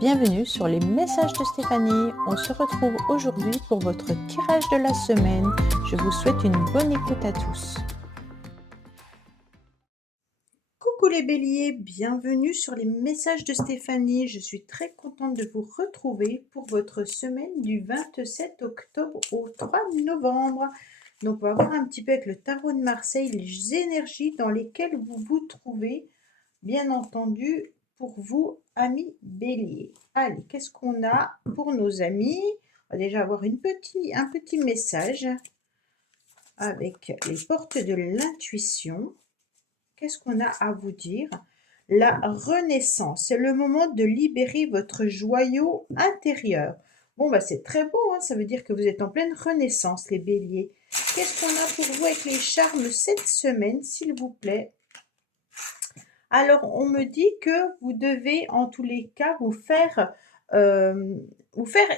Bienvenue sur les messages de Stéphanie. On se retrouve aujourd'hui pour votre tirage de la semaine. Je vous souhaite une bonne écoute à tous. Coucou les béliers, bienvenue sur les messages de Stéphanie. Je suis très contente de vous retrouver pour votre semaine du 27 octobre au 3 novembre. Donc on va voir un petit peu avec le tarot de Marseille les énergies dans lesquelles vous vous trouvez, bien entendu, pour vous, amis béliers. Allez, qu'est-ce qu'on a pour nos amis? On va déjà avoir un petit message avec les portes de l'intuition. Qu'est-ce qu'on a à vous dire? La renaissance, c'est le moment de libérer votre joyau intérieur. Bon, c'est très beau, hein, ça veut dire que vous êtes en pleine renaissance, les béliers. Qu'est-ce qu'on a pour vous avec les charmes cette semaine, s'il vous plaît? Alors, on me dit que vous devez, en tous les cas, vous faire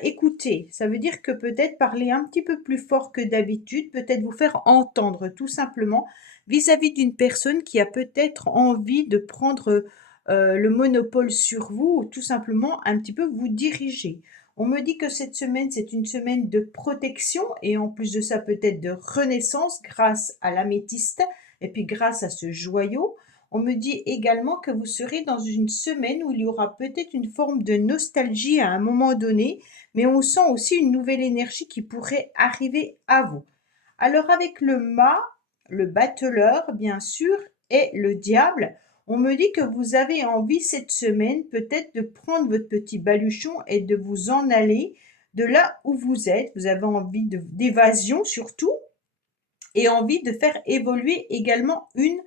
écouter. Ça veut dire que peut-être parler un petit peu plus fort que d'habitude, peut-être vous faire entendre, tout simplement, vis-à-vis d'une personne qui a peut-être envie de prendre le monopole sur vous, ou tout simplement un petit peu vous diriger. On me dit que cette semaine, c'est une semaine de protection, et en plus de ça, peut-être de renaissance grâce à l'améthyste, et puis grâce à ce joyau. On me dit également que vous serez dans une semaine où il y aura peut-être une forme de nostalgie à un moment donné, mais on sent aussi une nouvelle énergie qui pourrait arriver à vous. Alors avec le mât, le battleur bien sûr, et le diable, on me dit que vous avez envie cette semaine peut-être de prendre votre petit baluchon et de vous en aller de là où vous êtes. Vous avez envie d'évasion surtout, et envie de faire évoluer également une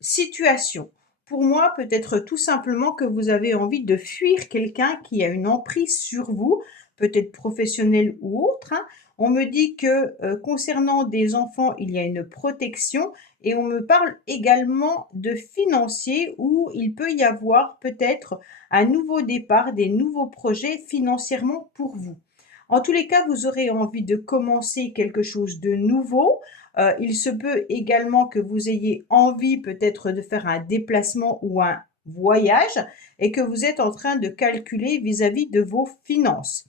situation. Pour moi, peut-être tout simplement que vous avez envie de fuir quelqu'un qui a une emprise sur vous, peut-être professionnel ou autre, hein. On me dit que concernant des enfants, il y a une protection, et on me parle également de financier où il peut y avoir peut-être un nouveau départ, des nouveaux projets financièrement pour vous. En tous les cas, vous aurez envie de commencer quelque chose de nouveau. Il se peut également que vous ayez envie peut-être de faire un déplacement ou un voyage, et que vous êtes en train de calculer vis-à-vis de vos finances.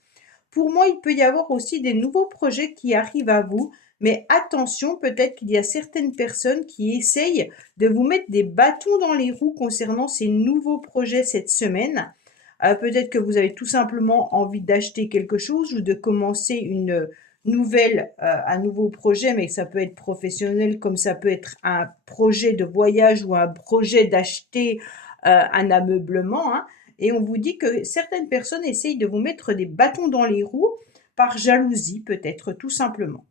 Pour moi, il peut y avoir aussi des nouveaux projets qui arrivent à vous, mais attention, peut-être qu'il y a certaines personnes qui essayent de vous mettre des bâtons dans les roues concernant ces nouveaux projets cette semaine. Peut-être que vous avez tout simplement envie d'acheter quelque chose ou de commencer un nouveau projet, mais ça peut être professionnel comme ça peut être un projet de voyage ou un projet d'acheter un ameublement, hein. Et on vous dit que certaines personnes essayent de vous mettre des bâtons dans les roues par jalousie, peut-être, tout simplement.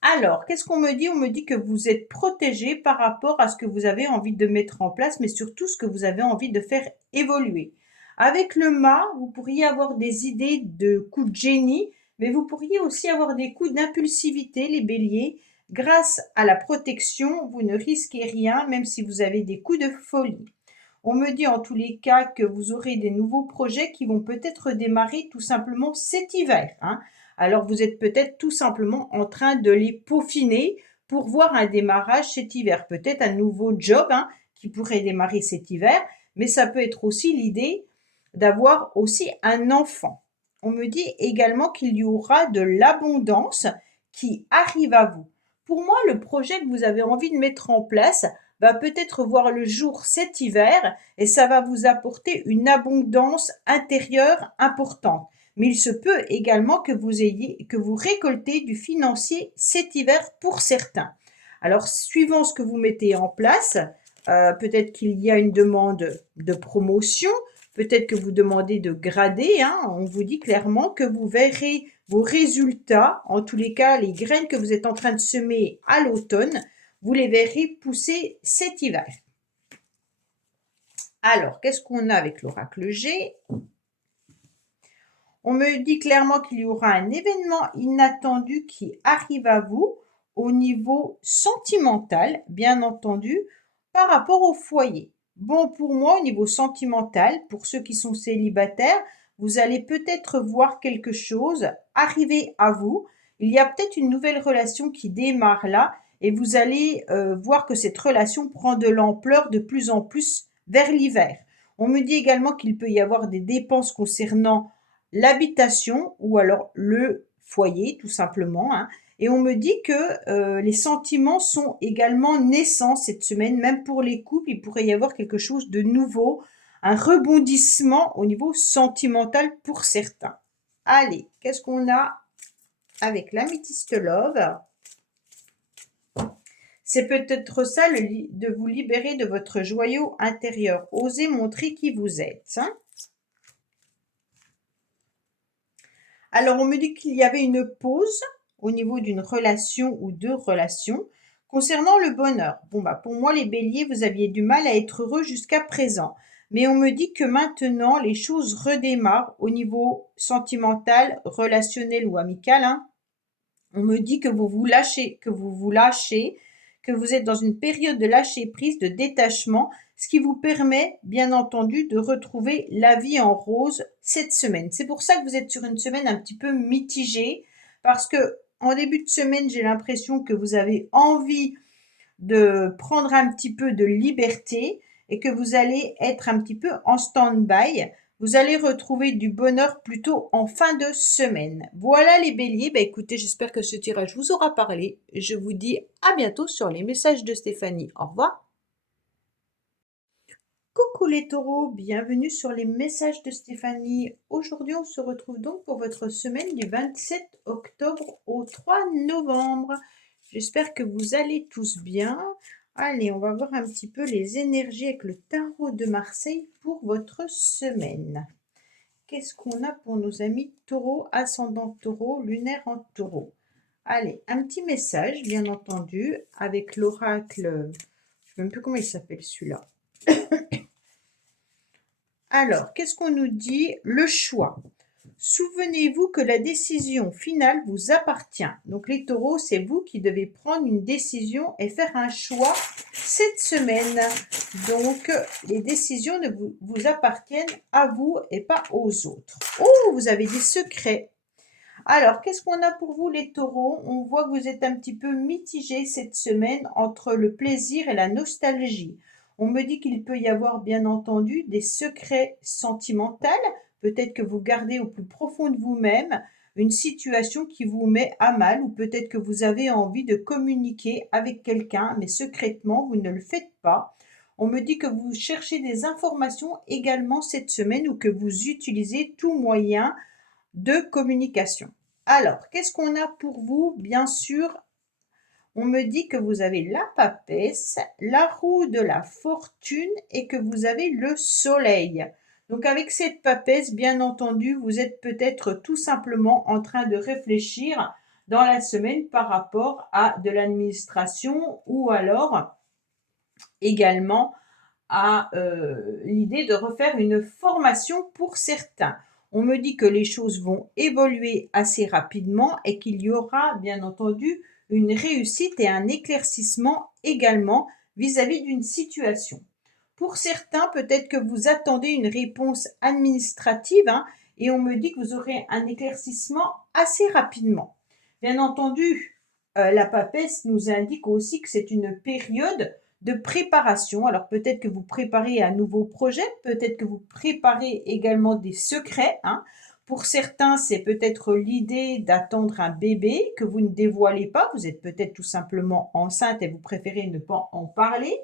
Alors, qu'est-ce qu'on me dit? On me dit que vous êtes protégé par rapport à ce que vous avez envie de mettre en place, mais surtout ce que vous avez envie de faire évoluer. Avec le mât, vous pourriez avoir des idées de coups de génie, mais vous pourriez aussi avoir des coups d'impulsivité, les béliers. Grâce à la protection, vous ne risquez rien, même si vous avez des coups de folie. On me dit en tous les cas que vous aurez des nouveaux projets qui vont peut-être démarrer tout simplement cet hiver, hein. Alors vous êtes peut-être tout simplement en train de les peaufiner pour voir un démarrage cet hiver. Peut-être un nouveau job, hein, qui pourrait démarrer cet hiver, mais ça peut être aussi l'idée d'avoir aussi un enfant. On me dit également qu'il y aura de l'abondance qui arrive à vous. Pour moi, le projet que vous avez envie de mettre en place va peut-être voir le jour cet hiver, et ça va vous apporter une abondance intérieure importante. Mais il se peut également que vous récoltez du financier cet hiver pour certains. Alors, suivant ce que vous mettez en place, peut-être qu'il y a une demande de promotion, peut-être que vous demandez de grader, hein. On vous dit clairement que vous verrez vos résultats, en tous les cas, les graines que vous êtes en train de semer à l'automne, vous les verrez pousser cet hiver. Alors, qu'est-ce qu'on a avec l'oracle G? On me dit clairement qu'il y aura un événement inattendu qui arrive à vous au niveau sentimental, bien entendu, par rapport au foyer. Bon, pour moi, au niveau sentimental, pour ceux qui sont célibataires, vous allez peut-être voir quelque chose arriver à vous. Il y a peut-être une nouvelle relation qui démarre là, et vous allez voir que cette relation prend de l'ampleur de plus en plus vers l'hiver. On me dit également qu'il peut y avoir des dépenses concernant l'habitation ou alors le foyer, tout simplement, hein. Et on me dit que les sentiments sont également naissants cette semaine, même pour les couples, il pourrait y avoir quelque chose de nouveau, un rebondissement au niveau sentimental pour certains. Allez, qu'est-ce qu'on a avec l'améthyste love? C'est peut-être ça de vous libérer de votre joyau intérieur. Osez montrer qui vous êtes, hein. Alors, on me dit qu'il y avait une pause au niveau d'une relation ou deux relations concernant le bonheur. Bon, bah, pour moi, les béliers, vous aviez du mal à être heureux jusqu'à présent. Mais on me dit que maintenant, les choses redémarrent au niveau sentimental, relationnel ou amical, hein. On me dit que vous vous lâchez, que vous êtes dans une période de lâcher prise, de détachement, ce qui vous permet, bien entendu, de retrouver la vie en rose cette semaine. C'est pour ça que vous êtes sur une semaine un petit peu mitigée, parce que en début de semaine, j'ai l'impression que vous avez envie de prendre un petit peu de liberté et que vous allez être un petit peu en stand-by. Vous allez retrouver du bonheur plutôt en fin de semaine. Voilà les béliers. Bah écoutez, j'espère que ce tirage vous aura parlé. Je vous dis à bientôt sur les messages de Stéphanie. Au revoir. Coucou les taureaux, bienvenue sur les messages de Stéphanie. Aujourd'hui, on se retrouve donc pour votre semaine du 27 octobre au 3 novembre. J'espère que vous allez tous bien. Allez, on va voir un petit peu les énergies avec le tarot de Marseille pour votre semaine. Qu'est-ce qu'on a pour nos amis taureaux, ascendant taureau, lunaire en taureau? Allez, un petit message, bien entendu, avec l'oracle. Je ne sais même plus comment il s'appelle celui-là. Alors, qu'est-ce qu'on nous dit? Le choix. Souvenez-vous que la décision finale vous appartient. Donc les taureaux, c'est vous qui devez prendre une décision et faire un choix cette semaine. Donc les décisions vous appartiennent à vous et pas aux autres. Oh, vous avez des secrets. Alors, qu'est-ce qu'on a pour vous les taureaux? On voit que vous êtes un petit peu mitigé cette semaine entre le plaisir et la nostalgie. On me dit qu'il peut y avoir bien entendu des secrets sentimentaux. Peut-être que vous gardez au plus profond de vous-même une situation qui vous met à mal ou peut-être que vous avez envie de communiquer avec quelqu'un, mais secrètement, vous ne le faites pas. On me dit que vous cherchez des informations également cette semaine ou que vous utilisez tout moyen de communication. Alors, qu'est-ce qu'on a pour vous? Bien sûr, on me dit que vous avez la papesse, la roue de la fortune et que vous avez le soleil. Donc avec cette papesse, bien entendu, vous êtes peut-être tout simplement en train de réfléchir dans la semaine par rapport à de l'administration ou alors également à l'idée de refaire une formation pour certains. On me dit que les choses vont évoluer assez rapidement et qu'il y aura bien entendu une réussite et un éclaircissement également vis-à-vis d'une situation. Pour certains, peut-être que vous attendez une réponse administrative, hein, et on me dit que vous aurez un éclaircissement assez rapidement. Bien entendu, la papesse nous indique aussi que c'est une période de préparation. Alors peut-être que vous préparez un nouveau projet, peut-être que vous préparez également des secrets, hein. Pour certains, c'est peut-être l'idée d'attendre un bébé que vous ne dévoilez pas. Vous êtes peut-être tout simplement enceinte et vous préférez ne pas en parler.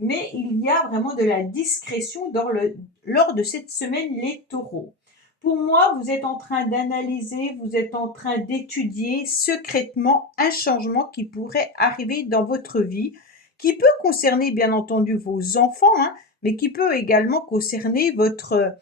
Mais il y a vraiment de la discrétion lors de cette semaine, les taureaux. Pour moi, vous êtes en train d'analyser, vous êtes en train d'étudier secrètement un changement qui pourrait arriver dans votre vie, qui peut concerner bien entendu vos enfants, hein, mais qui peut également concerner votre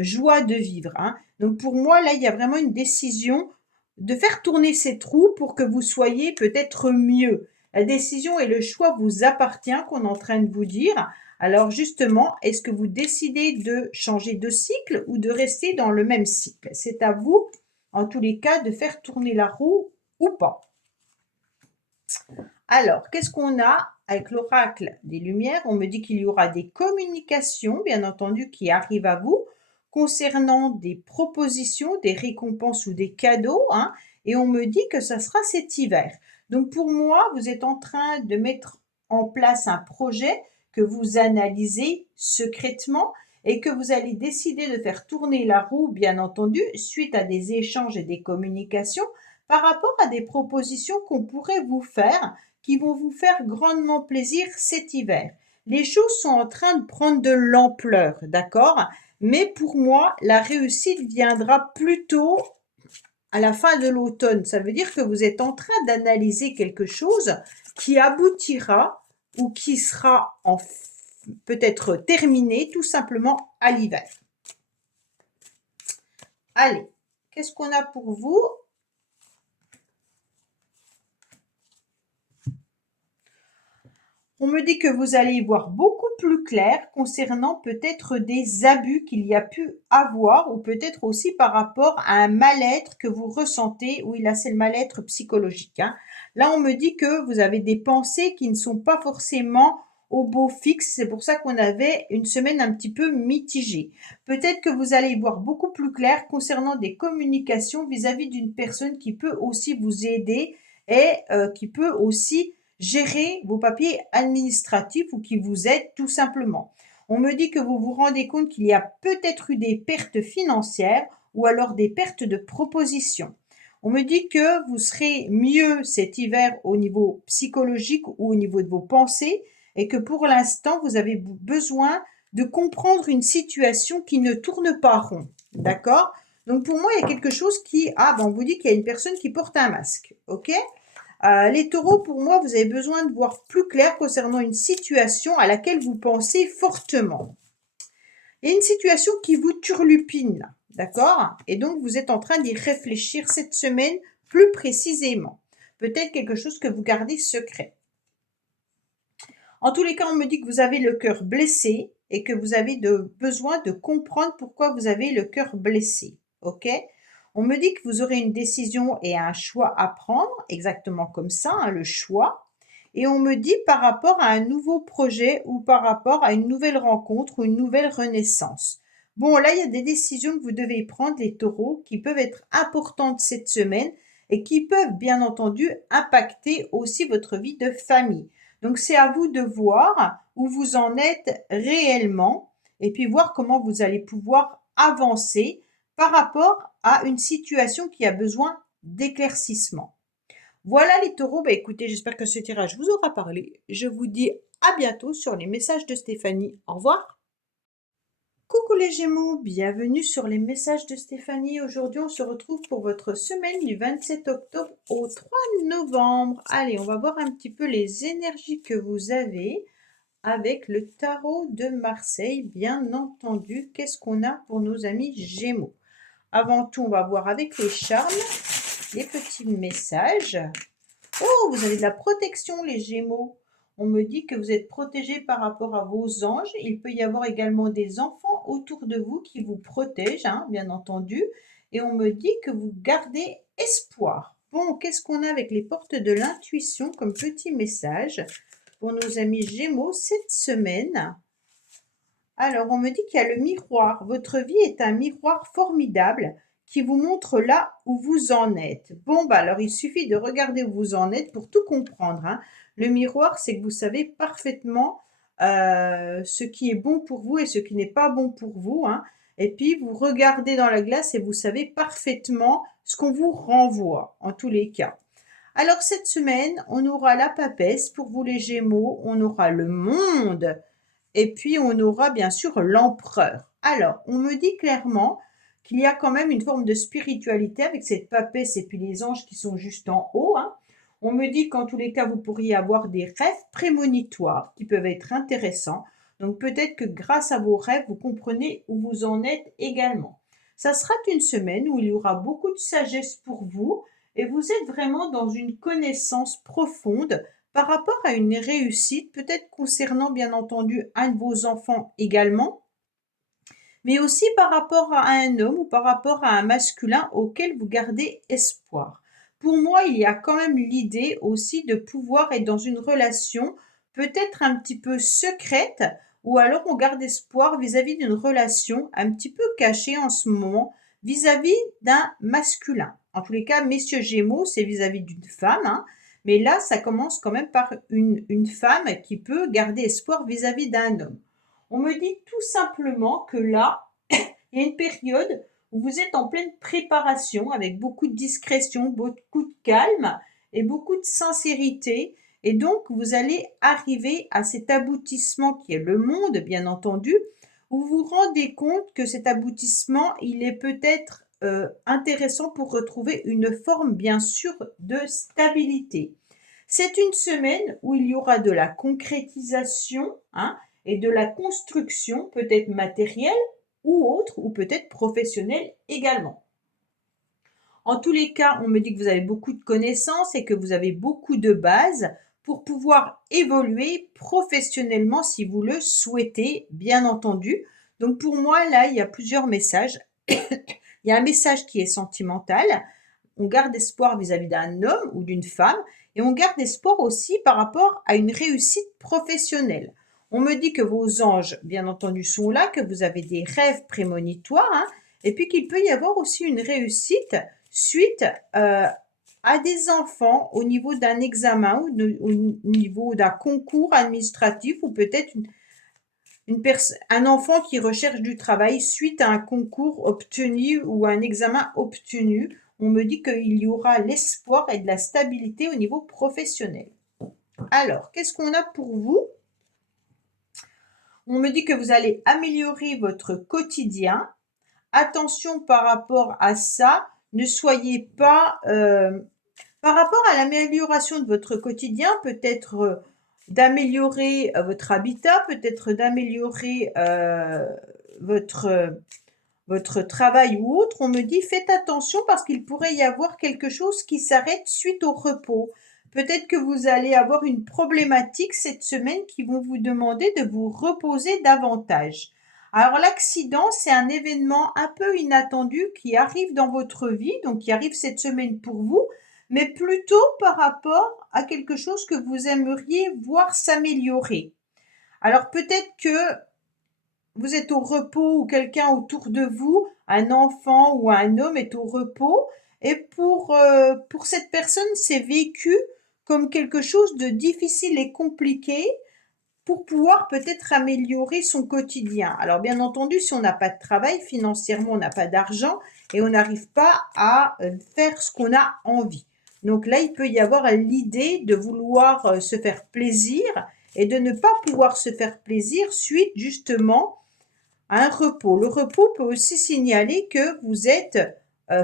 joie de vivre, hein. Donc pour moi, là, il y a vraiment une décision de faire tourner cette roue pour que vous soyez peut-être mieux. La décision et le choix vous appartient, qu'on est en train de vous dire. Alors justement, est-ce que vous décidez de changer de cycle ou de rester dans le même cycle? C'est à vous, en tous les cas, de faire tourner la roue ou pas. Alors, qu'est-ce qu'on a avec l'oracle des Lumières? On me dit qu'il y aura des communications, bien entendu, qui arrivent à vous concernant des propositions, des récompenses ou des cadeaux, hein, et on me dit que ça sera cet hiver. Donc pour moi, vous êtes en train de mettre en place un projet que vous analysez secrètement et que vous allez décider de faire tourner la roue, bien entendu, suite à des échanges et des communications par rapport à des propositions qu'on pourrait vous faire, qui vont vous faire grandement plaisir cet hiver. Les choses sont en train de prendre de l'ampleur, d'accord? Mais pour moi, la réussite viendra plutôt à la fin de l'automne. Ça veut dire que vous êtes en train d'analyser quelque chose qui aboutira ou qui sera peut-être terminé tout simplement à l'hiver. Allez, qu'est-ce qu'on a pour vous? On me dit que vous allez y voir beaucoup plus clair concernant peut-être des abus qu'il y a pu avoir ou peut-être aussi par rapport à un mal-être que vous ressentez. Oui, là, c'est le mal-être psychologique, hein. Là, on me dit que vous avez des pensées qui ne sont pas forcément au beau fixe. C'est pour ça qu'on avait une semaine un petit peu mitigée. Peut-être que vous allez y voir beaucoup plus clair concernant des communications vis-à-vis d'une personne qui peut aussi vous aider et qui peut aussi gérer vos papiers administratifs ou qui vous aident tout simplement. On me dit que vous vous rendez compte qu'il y a peut-être eu des pertes financières ou alors des pertes de propositions. On me dit que vous serez mieux cet hiver au niveau psychologique ou au niveau de vos pensées et que pour l'instant, vous avez besoin de comprendre une situation qui ne tourne pas rond. D'accord? Donc pour moi, il y a quelque chose qui... Ah, ben on vous dit qu'il y a une personne qui porte un masque. OK? Les taureaux, pour moi, vous avez besoin de voir plus clair concernant une situation à laquelle vous pensez fortement. Il y a une situation qui vous turlupine, d'accord? Et donc, vous êtes en train d'y réfléchir cette semaine plus précisément. Peut-être quelque chose que vous gardez secret. En tous les cas, on me dit que vous avez le cœur blessé et que vous avez besoin de comprendre pourquoi vous avez le cœur blessé, ok? On me dit que vous aurez une décision et un choix à prendre, exactement comme ça, hein, le choix. Et on me dit par rapport à un nouveau projet ou par rapport à une nouvelle rencontre ou une nouvelle renaissance. Bon, là, il y a des décisions que vous devez prendre, les taureaux, qui peuvent être importantes cette semaine et qui peuvent, bien entendu, impacter aussi votre vie de famille. Donc, c'est à vous de voir où vous en êtes réellement et puis voir comment vous allez pouvoir avancer par rapport à une situation qui a besoin d'éclaircissement. Voilà les taureaux, bah écoutez, j'espère que ce tirage vous aura parlé. Je vous dis à bientôt sur les messages de Stéphanie. Au revoir. Coucou les Gémeaux, bienvenue sur les messages de Stéphanie. Aujourd'hui, on se retrouve pour votre semaine du 27 octobre au 3 novembre. Allez, on va voir un petit peu les énergies que vous avez avec le tarot de Marseille, bien entendu. Qu'est-ce qu'on a pour nos amis Gémeaux? Avant tout, on va voir avec les charmes, les petits messages. Oh, vous avez de la protection, les Gémeaux. On me dit que vous êtes protégés par rapport à vos anges. Il peut y avoir également des enfants autour de vous qui vous protègent, hein, bien entendu. Et on me dit que vous gardez espoir. Bon, qu'est-ce qu'on a avec les portes de l'intuition comme petit message pour nos amis Gémeaux cette semaine? Alors, on me dit qu'il y a le miroir. Votre vie est un miroir formidable qui vous montre là où vous en êtes. Bon, bah alors il suffit de regarder où vous en êtes pour tout comprendre, hein. Le miroir, c'est que vous savez parfaitement ce qui est bon pour vous et ce qui n'est pas bon pour vous, hein. Et puis, vous regardez dans la glace et vous savez parfaitement ce qu'on vous renvoie, en tous les cas. Alors, cette semaine, on aura la papesse pour vous les Gémeaux, on aura le monde, et puis on aura bien sûr l'empereur. Alors, on me dit clairement qu'il y a quand même une forme de spiritualité avec cette papesse et puis les anges qui sont juste en haut, hein. On me dit qu'en tous les cas, vous pourriez avoir des rêves prémonitoires qui peuvent être intéressants. Donc peut-être que grâce à vos rêves, vous comprenez où vous en êtes également. Ça sera une semaine où il y aura beaucoup de sagesse pour vous et vous êtes vraiment dans une connaissance profonde par rapport à une réussite, peut-être concernant bien entendu un de vos enfants également, mais aussi par rapport à un homme ou par rapport à un masculin auquel vous gardez espoir. Pour moi, il y a quand même l'idée aussi de pouvoir être dans une relation peut-être un petit peu secrète ou alors on garde espoir vis-à-vis d'une relation un petit peu cachée en ce moment vis-à-vis d'un masculin. En tous les cas, messieurs Gémeaux, c'est vis-à-vis d'une femme, hein, Mais là, ça commence quand même par une femme qui peut garder espoir vis-à-vis d'un homme. On me dit tout simplement que là, il y a une période où vous êtes en pleine préparation avec beaucoup de discrétion, beaucoup de calme et beaucoup de sincérité. Et donc, vous allez arriver à cet aboutissement qui est le monde, bien entendu, où vous vous rendez compte que cet aboutissement, il est peut-être intéressant pour retrouver une forme, bien sûr, de stabilité. C'est une semaine où il y aura de la concrétisation, hein, et de la construction, peut-être matérielle ou autre, ou peut-être professionnelle également. En tous les cas, on me dit que vous avez beaucoup de connaissances et que vous avez beaucoup de bases pour pouvoir évoluer professionnellement si vous le souhaitez, bien entendu. Donc pour moi, là, il y a plusieurs messages. Il y a un message qui est sentimental. On garde espoir vis-à-vis d'un homme ou d'une femme et on garde espoir aussi par rapport à une réussite professionnelle. On me dit que vos anges, bien entendu, sont là, que vous avez des rêves prémonitoires, hein, et puis qu'il peut y avoir aussi une réussite suite à des enfants au niveau d'un examen ou au niveau d'un concours administratif ou peut-être un enfant qui recherche du travail suite à un concours obtenu ou un examen obtenu. On me dit qu'il y aura l'espoir et de la stabilité au niveau professionnel. Alors, qu'est-ce qu'on a pour vous? On me dit que vous allez améliorer votre quotidien. Attention par rapport à ça, ne soyez pas... par rapport à l'amélioration de votre quotidien, peut-être d'améliorer votre habitat, peut-être d'améliorer votre travail ou autre, on me dit faites attention parce qu'il pourrait y avoir quelque chose qui s'arrête suite au repos. Peut-être que vous allez avoir une problématique cette semaine qui vont vous demander de vous reposer davantage. Alors l'accident, c'est un événement un peu inattendu qui arrive dans votre vie, donc qui arrive cette semaine pour vous, mais plutôt par rapport à quelque chose que vous aimeriez voir s'améliorer. Alors peut-être que vous êtes au repos ou quelqu'un autour de vous, un enfant ou un homme est au repos, et pour cette personne, c'est vécu comme quelque chose de difficile et compliqué pour pouvoir peut-être améliorer son quotidien. Alors bien entendu, si on n'a pas de travail, financièrement, on n'a pas d'argent et on n'arrive pas à faire ce qu'on a envie. Donc là, il peut y avoir l'idée de vouloir se faire plaisir et de ne pas pouvoir se faire plaisir suite justement à un repos. Le repos peut aussi signaler que vous êtes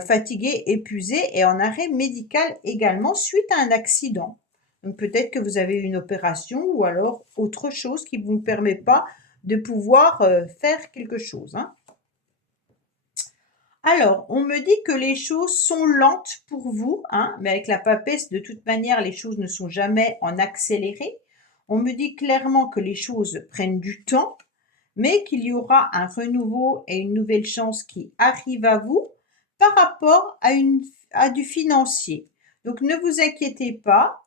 fatigué, épuisé et en arrêt médical également suite à un accident. Donc peut-être que vous avez une opération ou alors autre chose qui ne vous permet pas de pouvoir faire quelque chose, hein. Alors, on me dit que les choses sont lentes pour vous, hein, mais avec la papesse, de toute manière, les choses ne sont jamais en accéléré. On me dit clairement que les choses prennent du temps, mais qu'il y aura un renouveau et une nouvelle chance qui arrive à vous par rapport à du financier. Donc ne vous inquiétez pas,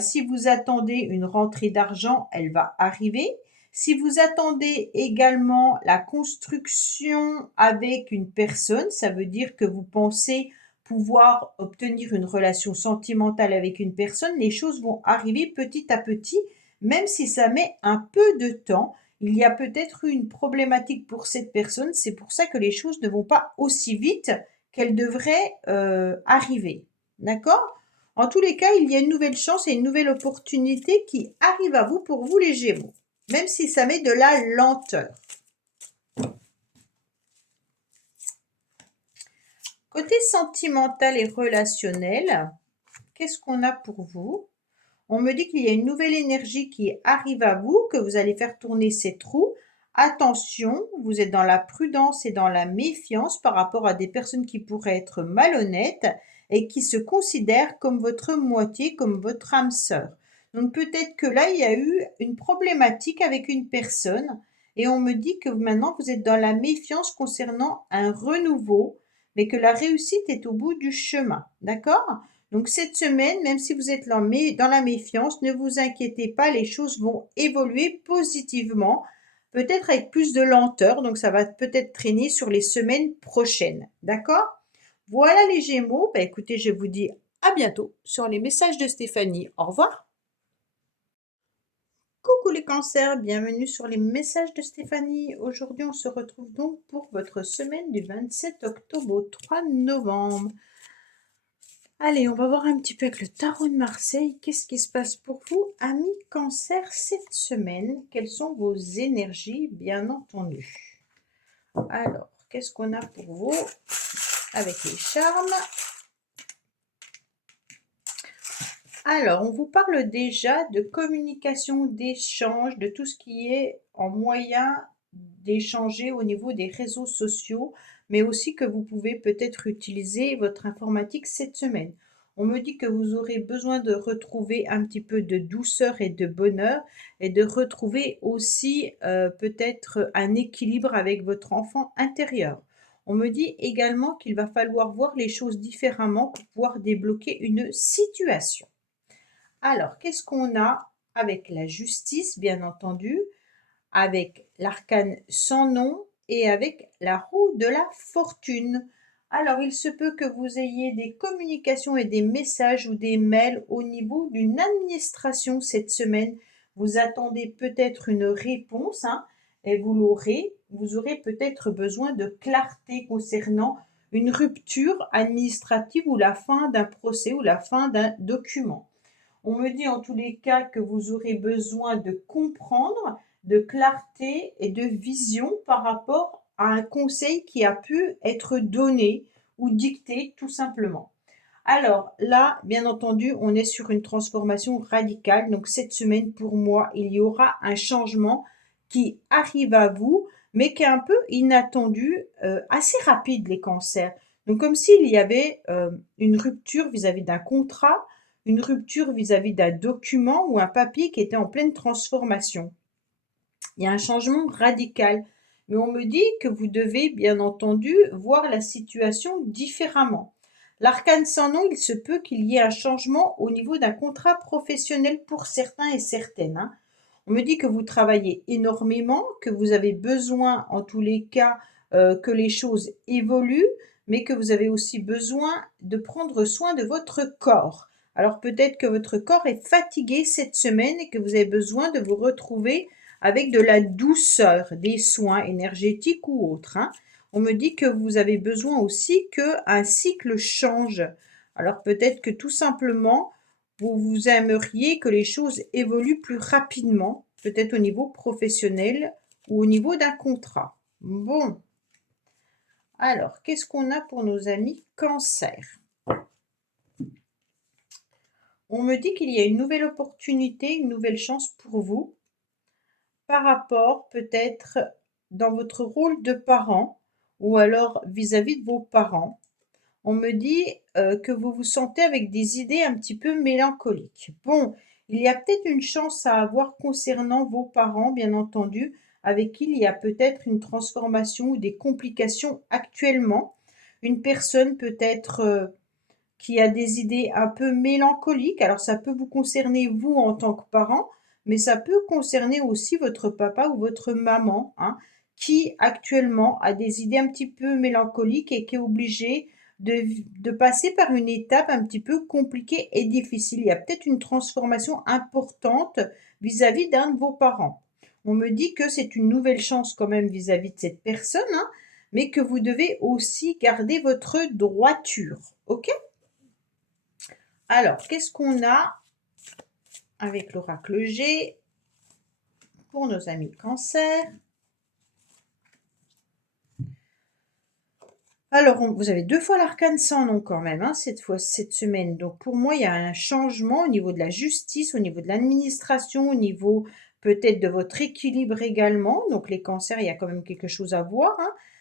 si vous attendez une rentrée d'argent, elle va arriver. Si vous attendez également la construction avec une personne, ça veut dire que vous pensez pouvoir obtenir une relation sentimentale avec une personne, les choses vont arriver petit à petit, même si ça met un peu de temps. Il y a peut-être eu une problématique pour cette personne, c'est pour ça que les choses ne vont pas aussi vite qu'elles devraient arriver. D'accord? En tous les cas, il y a une nouvelle chance et une nouvelle opportunité qui arrive à vous pour vous les Gémeaux, même si ça met de la lenteur. Côté sentimental et relationnel, qu'est-ce qu'on a pour vous? On me dit qu'il y a une nouvelle énergie qui arrive à vous, que vous allez faire tourner ces trous. Attention, vous êtes dans la prudence et dans la méfiance par rapport à des personnes qui pourraient être malhonnêtes et qui se considèrent comme votre moitié, comme votre âme sœur. Donc peut-être que là, il y a eu une problématique avec une personne et on me dit que maintenant, vous êtes dans la méfiance concernant un renouveau, mais que la réussite est au bout du chemin. D'accord? Donc cette semaine, même si vous êtes dans la méfiance, ne vous inquiétez pas, les choses vont évoluer positivement, peut-être avec plus de lenteur, donc ça va peut-être traîner sur les semaines prochaines. D'accord? Voilà les Gémeaux. Bah, écoutez, je vous dis À bientôt sur les messages de Stéphanie. Au revoir. Coucou les cancers, bienvenue sur les messages de Stéphanie. Aujourd'hui, on se retrouve donc pour votre semaine du 27 octobre au 3 novembre. Allez, on va voir un petit peu avec le tarot de Marseille. Qu'est-ce qui se passe pour vous, amis cancer, cette semaine? Quelles sont vos énergies, bien entendu? Alors, qu'est-ce qu'on a pour vous avec les charmes? Alors, on vous parle déjà de communication, d'échange, de tout ce qui est en moyen d'échanger au niveau des réseaux sociaux, mais aussi que vous pouvez peut-être utiliser votre informatique cette semaine. On me dit que vous aurez besoin de retrouver un petit peu de douceur et de bonheur et de retrouver aussi peut-être un équilibre avec votre enfant intérieur. On me dit également qu'il va falloir voir les choses différemment pour pouvoir débloquer une situation. Alors, qu'est-ce qu'on a avec la justice, bien entendu, avec l'arcane sans nom et avec la roue de la fortune? Alors, il se peut que vous ayez des communications et des messages ou des mails au niveau d'une administration cette semaine. Vous attendez peut-être une réponse, et vous l'aurez. Vous aurez peut-être besoin de clarté concernant une rupture administrative ou la fin d'un procès ou la fin d'un document. On me dit en tous les cas que vous aurez besoin de comprendre, de clarté et de vision par rapport à un conseil qui a pu être donné ou dicté tout simplement. Alors là, bien entendu, on est sur une transformation radicale. Donc cette semaine, pour moi, il y aura un changement qui arrive à vous, mais qui est un peu inattendu, assez rapide, les cancers. Donc comme s'il y avait une rupture vis-à-vis d'un contrat, une rupture vis-à-vis d'un document ou un papier qui était en pleine transformation. Il y a un changement radical. Mais on me dit que vous devez, bien entendu, voir la situation différemment. L'arcane sans nom, il se peut qu'il y ait un changement au niveau d'un contrat professionnel pour certains et certaines. On me dit que vous travaillez énormément, que vous avez besoin, en tous les cas, que les choses évoluent, mais que vous avez aussi besoin de prendre soin de votre corps. Alors peut-être que votre corps est fatigué cette semaine et que vous avez besoin de vous retrouver avec de la douceur, des soins énergétiques ou autres. On me dit que vous avez besoin aussi qu'un cycle change. Alors peut-être que tout simplement, vous aimeriez que les choses évoluent plus rapidement, peut-être au niveau professionnel ou au niveau d'un contrat. Bon, alors, qu'est-ce qu'on a pour nos amis cancer? On me dit qu'il y a une nouvelle opportunité, une nouvelle chance pour vous par rapport peut-être dans votre rôle de parent ou alors vis-à-vis de vos parents. On me dit que vous vous sentez avec des idées un petit peu mélancoliques. Bon, il y a peut-être une chance à avoir concernant vos parents, bien entendu, avec qui il y a peut-être une transformation ou des complications actuellement. Une personne peut-être qui a des idées un peu mélancoliques. Alors ça peut vous concerner vous en tant que parent, mais ça peut concerner aussi votre papa ou votre maman, qui actuellement a des idées un petit peu mélancoliques et qui est obligé de passer par une étape un petit peu compliquée et difficile. Il y a peut-être une transformation importante vis-à-vis d'un de vos parents. On me dit que c'est une nouvelle chance quand même vis-à-vis de cette personne, mais que vous devez aussi garder votre droiture. OK? Alors, qu'est-ce qu'on a avec l'oracle G pour nos amis cancer? Alors, vous avez 2 fois l'arcane sans nom quand même, cette semaine. Donc pour moi, il y a un changement au niveau de la justice, au niveau de l'administration, au niveau peut-être de votre équilibre également. Donc les cancers, il y a quand même quelque chose à voir,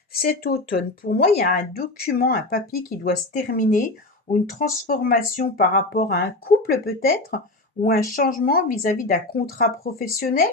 cet automne. Pour moi, il y a un document, un papier qui doit se terminer ou une transformation par rapport à un couple peut-être ou un changement vis-à-vis d'un contrat professionnel.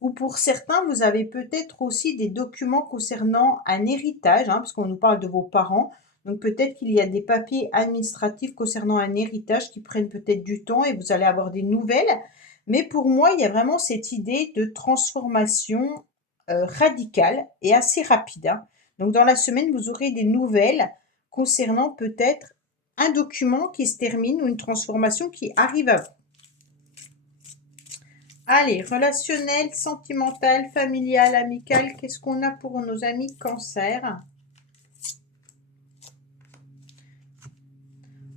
Ou pour certains, vous avez peut-être aussi des documents concernant un héritage, parce qu'on nous parle de vos parents. Donc peut-être qu'il y a des papiers administratifs concernant un héritage qui prennent peut-être du temps et vous allez avoir des nouvelles. Mais pour moi, il y a vraiment cette idée de transformation radicale et assez rapide. Donc dans la semaine, vous aurez des nouvelles concernant peut-être un document qui se termine ou une transformation qui arrive à vous. Allez, relationnel, sentimental, familial, amical, qu'est-ce qu'on a pour nos amis Cancer?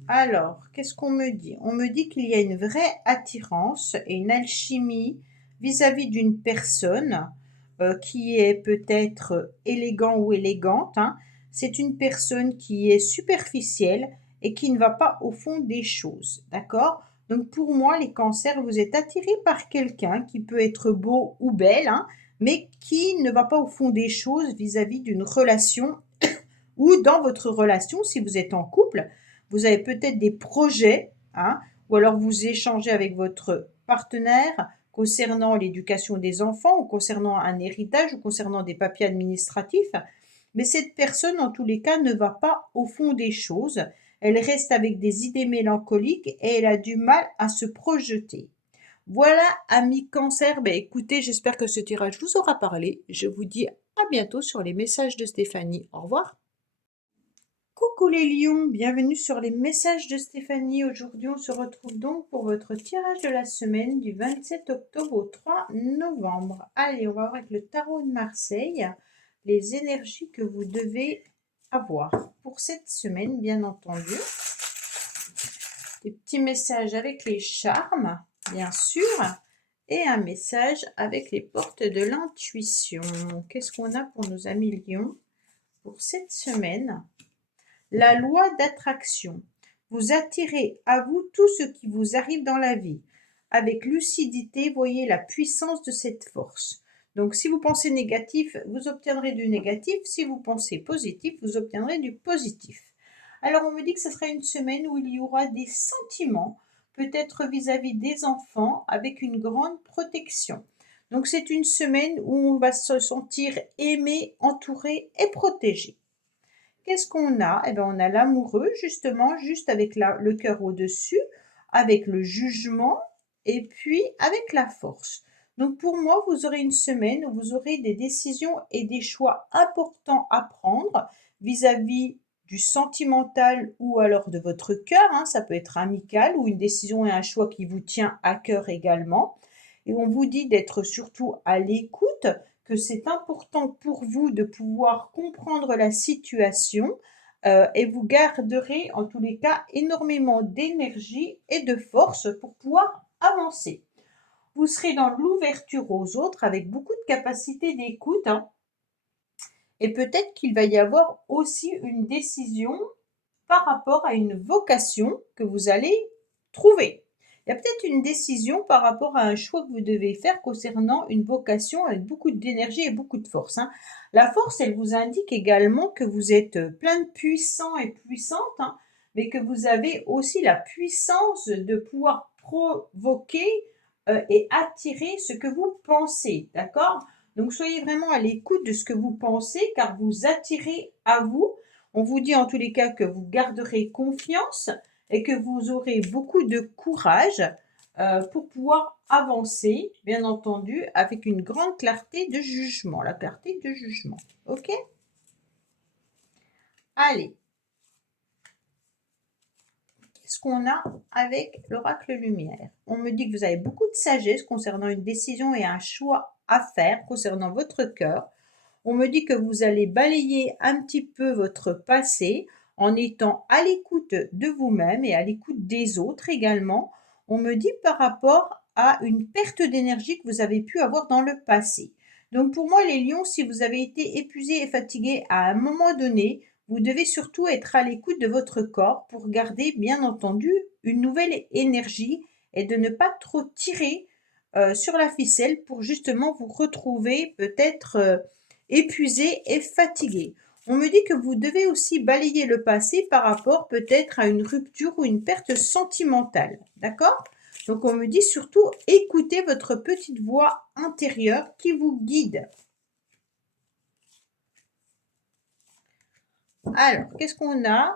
Alors, qu'est-ce qu'on me dit? On me dit qu'il y a une vraie attirance et une alchimie vis-à-vis d'une personne qui est peut-être élégant ou élégante, hein. C'est une personne qui est superficielle et qui ne va pas au fond des choses, d'accord? Donc pour moi, les cancers, vous êtes attirés par quelqu'un qui peut être beau ou belle, hein, mais qui ne va pas au fond des choses vis-à-vis d'une relation ou dans votre relation, si vous êtes en couple, vous avez peut-être des projets, hein, ou alors vous échangez avec votre partenaire concernant l'éducation des enfants, ou concernant un héritage, ou concernant des papiers administratifs. Mais cette personne, en tous les cas, ne va pas au fond des choses. Elle reste avec des idées mélancoliques et elle a du mal à se projeter. Voilà, amis Cancer. Ben, écoutez, j'espère que ce tirage vous aura parlé. Je vous dis à bientôt sur les messages de Stéphanie. Au revoir. Coucou les lions, bienvenue sur les messages de Stéphanie. Aujourd'hui, on se retrouve donc pour votre tirage de la semaine du 27 octobre au 3 novembre. Allez, on va voir avec le tarot de Marseille les énergies que vous devez avoir pour cette semaine, bien entendu. Des petits messages avec les charmes, bien sûr, et un message avec les portes de l'intuition. Qu'est-ce qu'on a pour nos amis lions pour cette semaine? La loi d'attraction. Vous attirez à vous tout ce qui vous arrive dans la vie. Avec lucidité, voyez la puissance de cette force. Donc, si vous pensez négatif, vous obtiendrez du négatif. Si vous pensez positif, vous obtiendrez du positif. Alors, on me dit que ce sera une semaine où il y aura des sentiments, peut-être vis-à-vis des enfants, avec une grande protection. Donc, c'est une semaine où on va se sentir aimé, entouré et protégé. Qu'est-ce qu'on a? Eh bien, on a l'amoureux, justement, juste avec le cœur au-dessus, avec le jugement et puis avec la force. Donc, pour moi, vous aurez une semaine où vous aurez des décisions et des choix importants à prendre vis-à-vis du sentimental ou alors de votre cœur, hein. Ça peut être amical ou une décision et un choix qui vous tient à cœur également. Et on vous dit d'être surtout à l'écoute, que c'est important pour vous de pouvoir comprendre la situation et vous garderez en tous les cas énormément d'énergie et de force pour pouvoir avancer. Vous serez dans l'ouverture aux autres avec beaucoup de capacité d'écoute, hein, et peut-être qu'il va y avoir aussi une décision par rapport à une vocation que vous allez trouver. Il y a peut-être une décision par rapport à un choix que vous devez faire concernant une vocation avec beaucoup d'énergie et beaucoup de force, hein. La force, elle vous indique également que vous êtes plein de puissants et puissantes, hein, mais que vous avez aussi la puissance de pouvoir provoquer et attirer ce que vous pensez, d'accord? Donc soyez vraiment à l'écoute de ce que vous pensez, car vous attirez à vous. On vous dit en tous les cas que vous garderez confiance et que vous aurez beaucoup de courage pour pouvoir avancer, bien entendu, avec une grande clarté de jugement, la clarté de jugement. OK? Allez. Qu'est-ce qu'on a avec l'oracle lumière? On me dit que vous avez beaucoup de sagesse concernant une décision et un choix à faire concernant votre cœur. On me dit que vous allez balayer un petit peu votre passé en étant à l'écoute de vous-même et à l'écoute des autres également. On me dit par rapport à une perte d'énergie que vous avez pu avoir dans le passé. Donc pour moi les lions, si vous avez été épuisé et fatigué à un moment donné, vous devez surtout être à l'écoute de votre corps pour garder bien entendu une nouvelle énergie et de ne pas trop tirer sur la ficelle pour justement vous retrouver peut-être épuisé et fatigué. On me dit que vous devez aussi balayer le passé par rapport peut-être à une rupture ou une perte sentimentale. D'accord? Donc on me dit surtout écoutez votre petite voix intérieure qui vous guide. Alors, qu'est-ce qu'on a?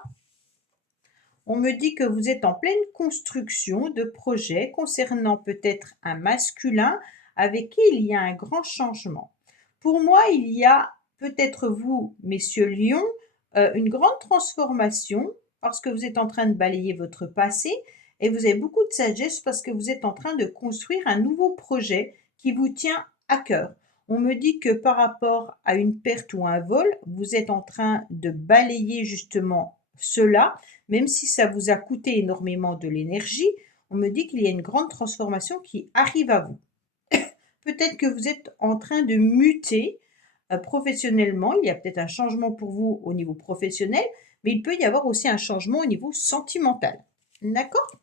On me dit que vous êtes en pleine construction de projets concernant peut-être un masculin avec qui il y a un grand changement. Pour moi, il y a peut-être vous, messieurs lions, une grande transformation parce que vous êtes en train de balayer votre passé et vous avez beaucoup de sagesse parce que vous êtes en train de construire un nouveau projet qui vous tient à cœur. On me dit que par rapport à une perte ou un vol, vous êtes en train de balayer justement cela, même si ça vous a coûté énormément de l'énergie. On me dit qu'il y a une grande transformation qui arrive à vous. Peut-être que vous êtes en train de muter professionnellement. Il y a peut-être un changement pour vous au niveau professionnel, mais il peut y avoir aussi un changement au niveau sentimental. D'accord?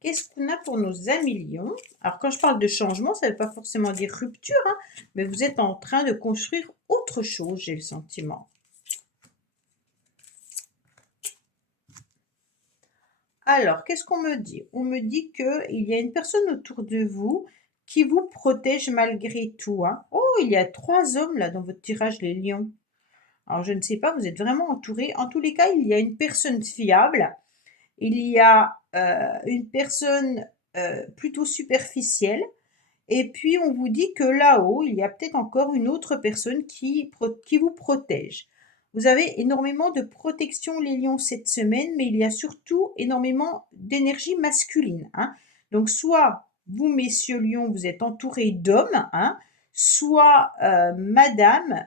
Qu'est-ce qu'on a pour nos amis lions? Alors, quand je parle de changement, ça ne veut pas forcément dire rupture, hein, mais vous êtes en train de construire autre chose, j'ai le sentiment. Alors, qu'est-ce qu'on me dit? On me dit qu'il y a une personne autour de vous qui vous protège malgré tout, hein. Oh, il y a 3 hommes là dans votre tirage, les lions. Alors, je ne sais pas, vous êtes vraiment entourés. En tous les cas, il y a une personne fiable. Il y a une personne plutôt superficielle. Et puis, on vous dit que là-haut, il y a peut-être encore une autre personne qui vous protège. Vous avez énormément de protection, les lions, cette semaine, mais il y a surtout énormément d'énergie masculine, hein. Donc, soit vous, messieurs lions, vous êtes entourés d'hommes, hein, soit, madame,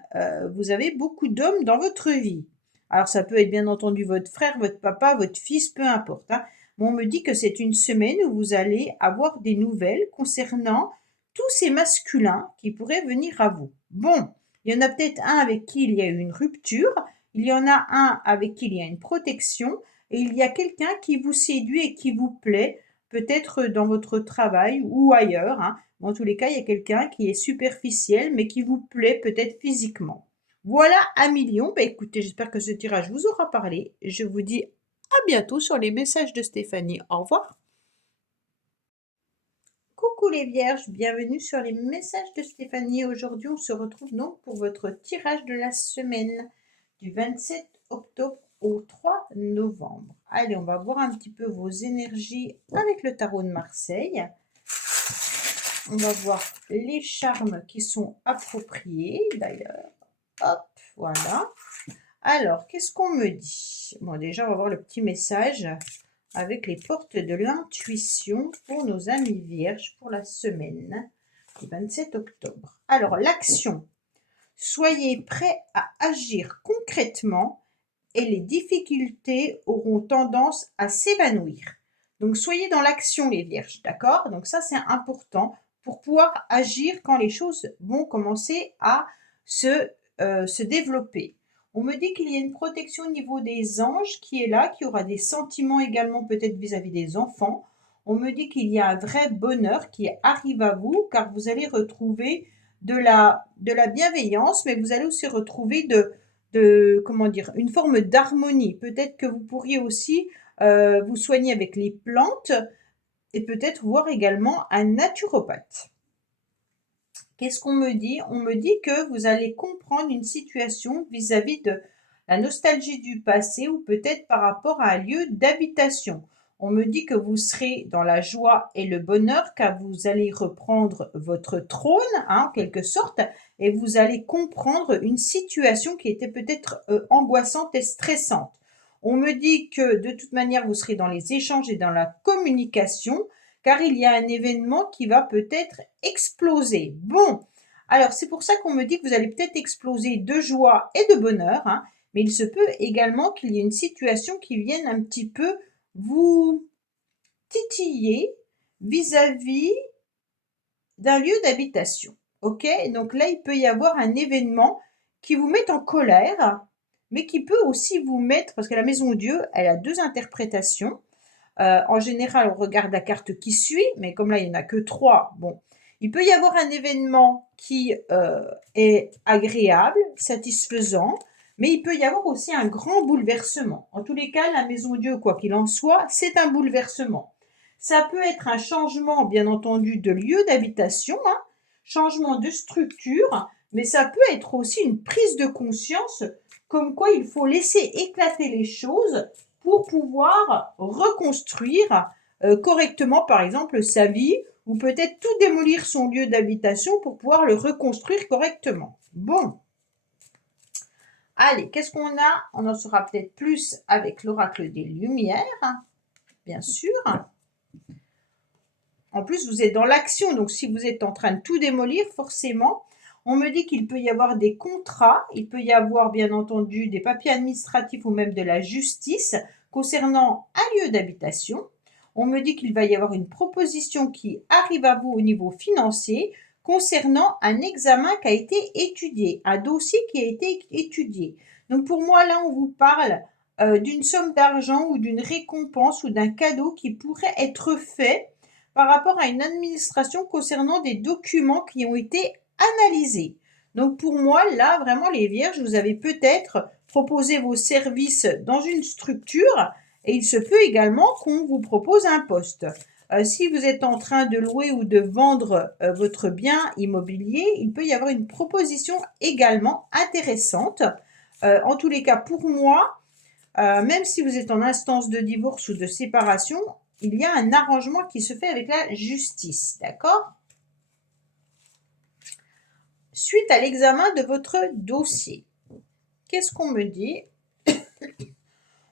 vous avez beaucoup d'hommes dans votre vie. Alors, ça peut être bien entendu votre frère, votre papa, votre fils, peu importe, hein. Mais on me dit que c'est une semaine où vous allez avoir des nouvelles concernant tous ces masculins qui pourraient venir à vous. Bon, il y en a peut-être un avec qui il y a eu une rupture, il y en a un avec qui il y a une protection, et il y a quelqu'un qui vous séduit et qui vous plaît, peut-être dans votre travail ou ailleurs, hein. En tous les cas, il y a quelqu'un qui est superficiel, mais qui vous plaît peut-être physiquement. Voilà, un million. Bah, écoutez, j'espère que ce tirage vous aura parlé. Je vous dis à bientôt sur les messages de Stéphanie. Au revoir. Coucou les vierges, bienvenue sur les messages de Stéphanie. Aujourd'hui, on se retrouve donc pour votre tirage de la semaine du 27 octobre au 3 novembre. Allez, on va voir un petit peu vos énergies avec le tarot de Marseille. On va voir les charmes qui sont appropriés d'ailleurs. Hop, voilà. Alors, qu'est-ce qu'on me dit? Bon, déjà, on va voir le petit message avec les portes de l'intuition pour nos amis vierges pour la semaine du 27 octobre. Alors, l'action. Soyez prêts à agir concrètement et les difficultés auront tendance à s'évanouir. Donc, soyez dans l'action, les vierges, d'accord? Donc, ça, c'est important pour pouvoir agir quand les choses vont commencer à se développer. On me dit qu'il y a une protection au niveau des anges qui est là, qui aura des sentiments également peut-être vis-à-vis des enfants. On me dit qu'il y a un vrai bonheur qui arrive à vous car vous allez retrouver de la bienveillance, mais vous allez aussi retrouver comment dire, une forme d'harmonie. Peut-être que vous pourriez aussi vous soigner avec les plantes et peut-être voir également un naturopathe. Qu'est-ce qu'on me dit? On me dit que vous allez comprendre une situation vis-à-vis de la nostalgie du passé ou peut-être par rapport à un lieu d'habitation. On me dit que vous serez dans la joie et le bonheur car vous allez reprendre votre trône, hein, en quelque sorte, et vous allez comprendre une situation qui était peut-être angoissante et stressante. On me dit que de toute manière, vous serez dans les échanges et dans la communication car il y a un événement qui va peut-être exploser. Bon, alors c'est pour ça qu'on me dit que vous allez peut-être exploser de joie et de bonheur, hein, mais il se peut également qu'il y ait une situation qui vienne un petit peu vous titiller vis-à-vis d'un lieu d'habitation. Ok? Donc là, il peut y avoir un événement qui vous met en colère, mais qui peut aussi vous mettre, parce que la maison Dieu, elle a 2 interprétations. En général, on regarde la carte qui suit, mais comme là, il n'y en a que 3, bon, il peut y avoir un événement qui est agréable, satisfaisant, mais il peut y avoir aussi un grand bouleversement. En tous les cas, la maison Dieu, quoi qu'il en soit, c'est un bouleversement. Ça peut être un changement, bien entendu, de lieu d'habitation, hein, changement de structure, mais ça peut être aussi une prise de conscience comme quoi il faut laisser éclater les choses pour pouvoir reconstruire correctement, par exemple, sa vie, ou peut-être tout démolir son lieu d'habitation pour pouvoir le reconstruire correctement. Bon. Allez, qu'est-ce qu'on a? On en saura peut-être plus avec l'oracle des Lumières, bien sûr. En plus, vous êtes dans l'action, donc si vous êtes en train de tout démolir, forcément, on me dit qu'il peut y avoir des contrats, il peut y avoir bien entendu des papiers administratifs ou même de la justice concernant un lieu d'habitation. On me dit qu'il va y avoir une proposition qui arrive à vous au niveau financier concernant un examen qui a été étudié, un dossier qui a été étudié. Donc pour moi, là, on vous parle d'une somme d'argent ou d'une récompense ou d'un cadeau qui pourrait être fait par rapport à une administration concernant des documents qui ont été analysés. Donc pour moi, là, vraiment, les vierges, vous avez peut-être proposé vos services dans une structure et il se peut également qu'on vous propose un poste. Si vous êtes en train de louer ou de vendre votre bien immobilier, il peut y avoir une proposition également intéressante. En tous les cas, pour moi, même si vous êtes en instance de divorce ou de séparation, il y a un arrangement qui se fait avec la justice, d'accord? Suite à l'examen de votre dossier, qu'est-ce qu'on me dit?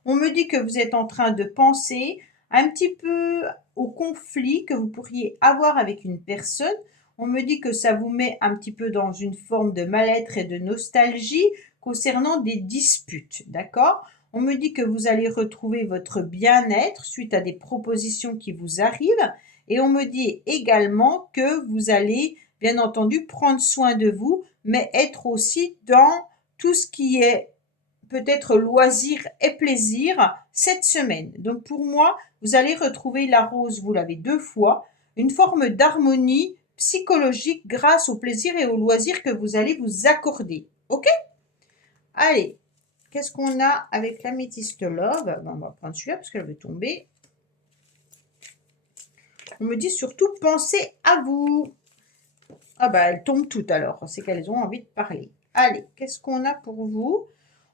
On me dit que vous êtes en train de penser un petit peu au conflit que vous pourriez avoir avec une personne. On me dit que ça vous met un petit peu dans une forme de mal-être et de nostalgie concernant des disputes, d'accord? On me dit que vous allez retrouver votre bien-être suite à des propositions qui vous arrivent. Et on me dit également que vous allez, bien entendu, prendre soin de vous, mais être aussi dans tout ce qui est peut-être loisir et plaisir cette semaine. Donc pour moi, vous allez retrouver la rose, vous l'avez 2 fois, une forme d'harmonie psychologique grâce au plaisir et au loisir que vous allez vous accorder. Ok? Allez, qu'est-ce qu'on a avec l'améthyste love? Ben, on va prendre celui-là parce qu'elle veut tomber. On me dit surtout pensez à vous. Ah bah elles tombent toutes alors, c'est qu'elles ont envie de parler. Allez, qu'est-ce qu'on a pour vous?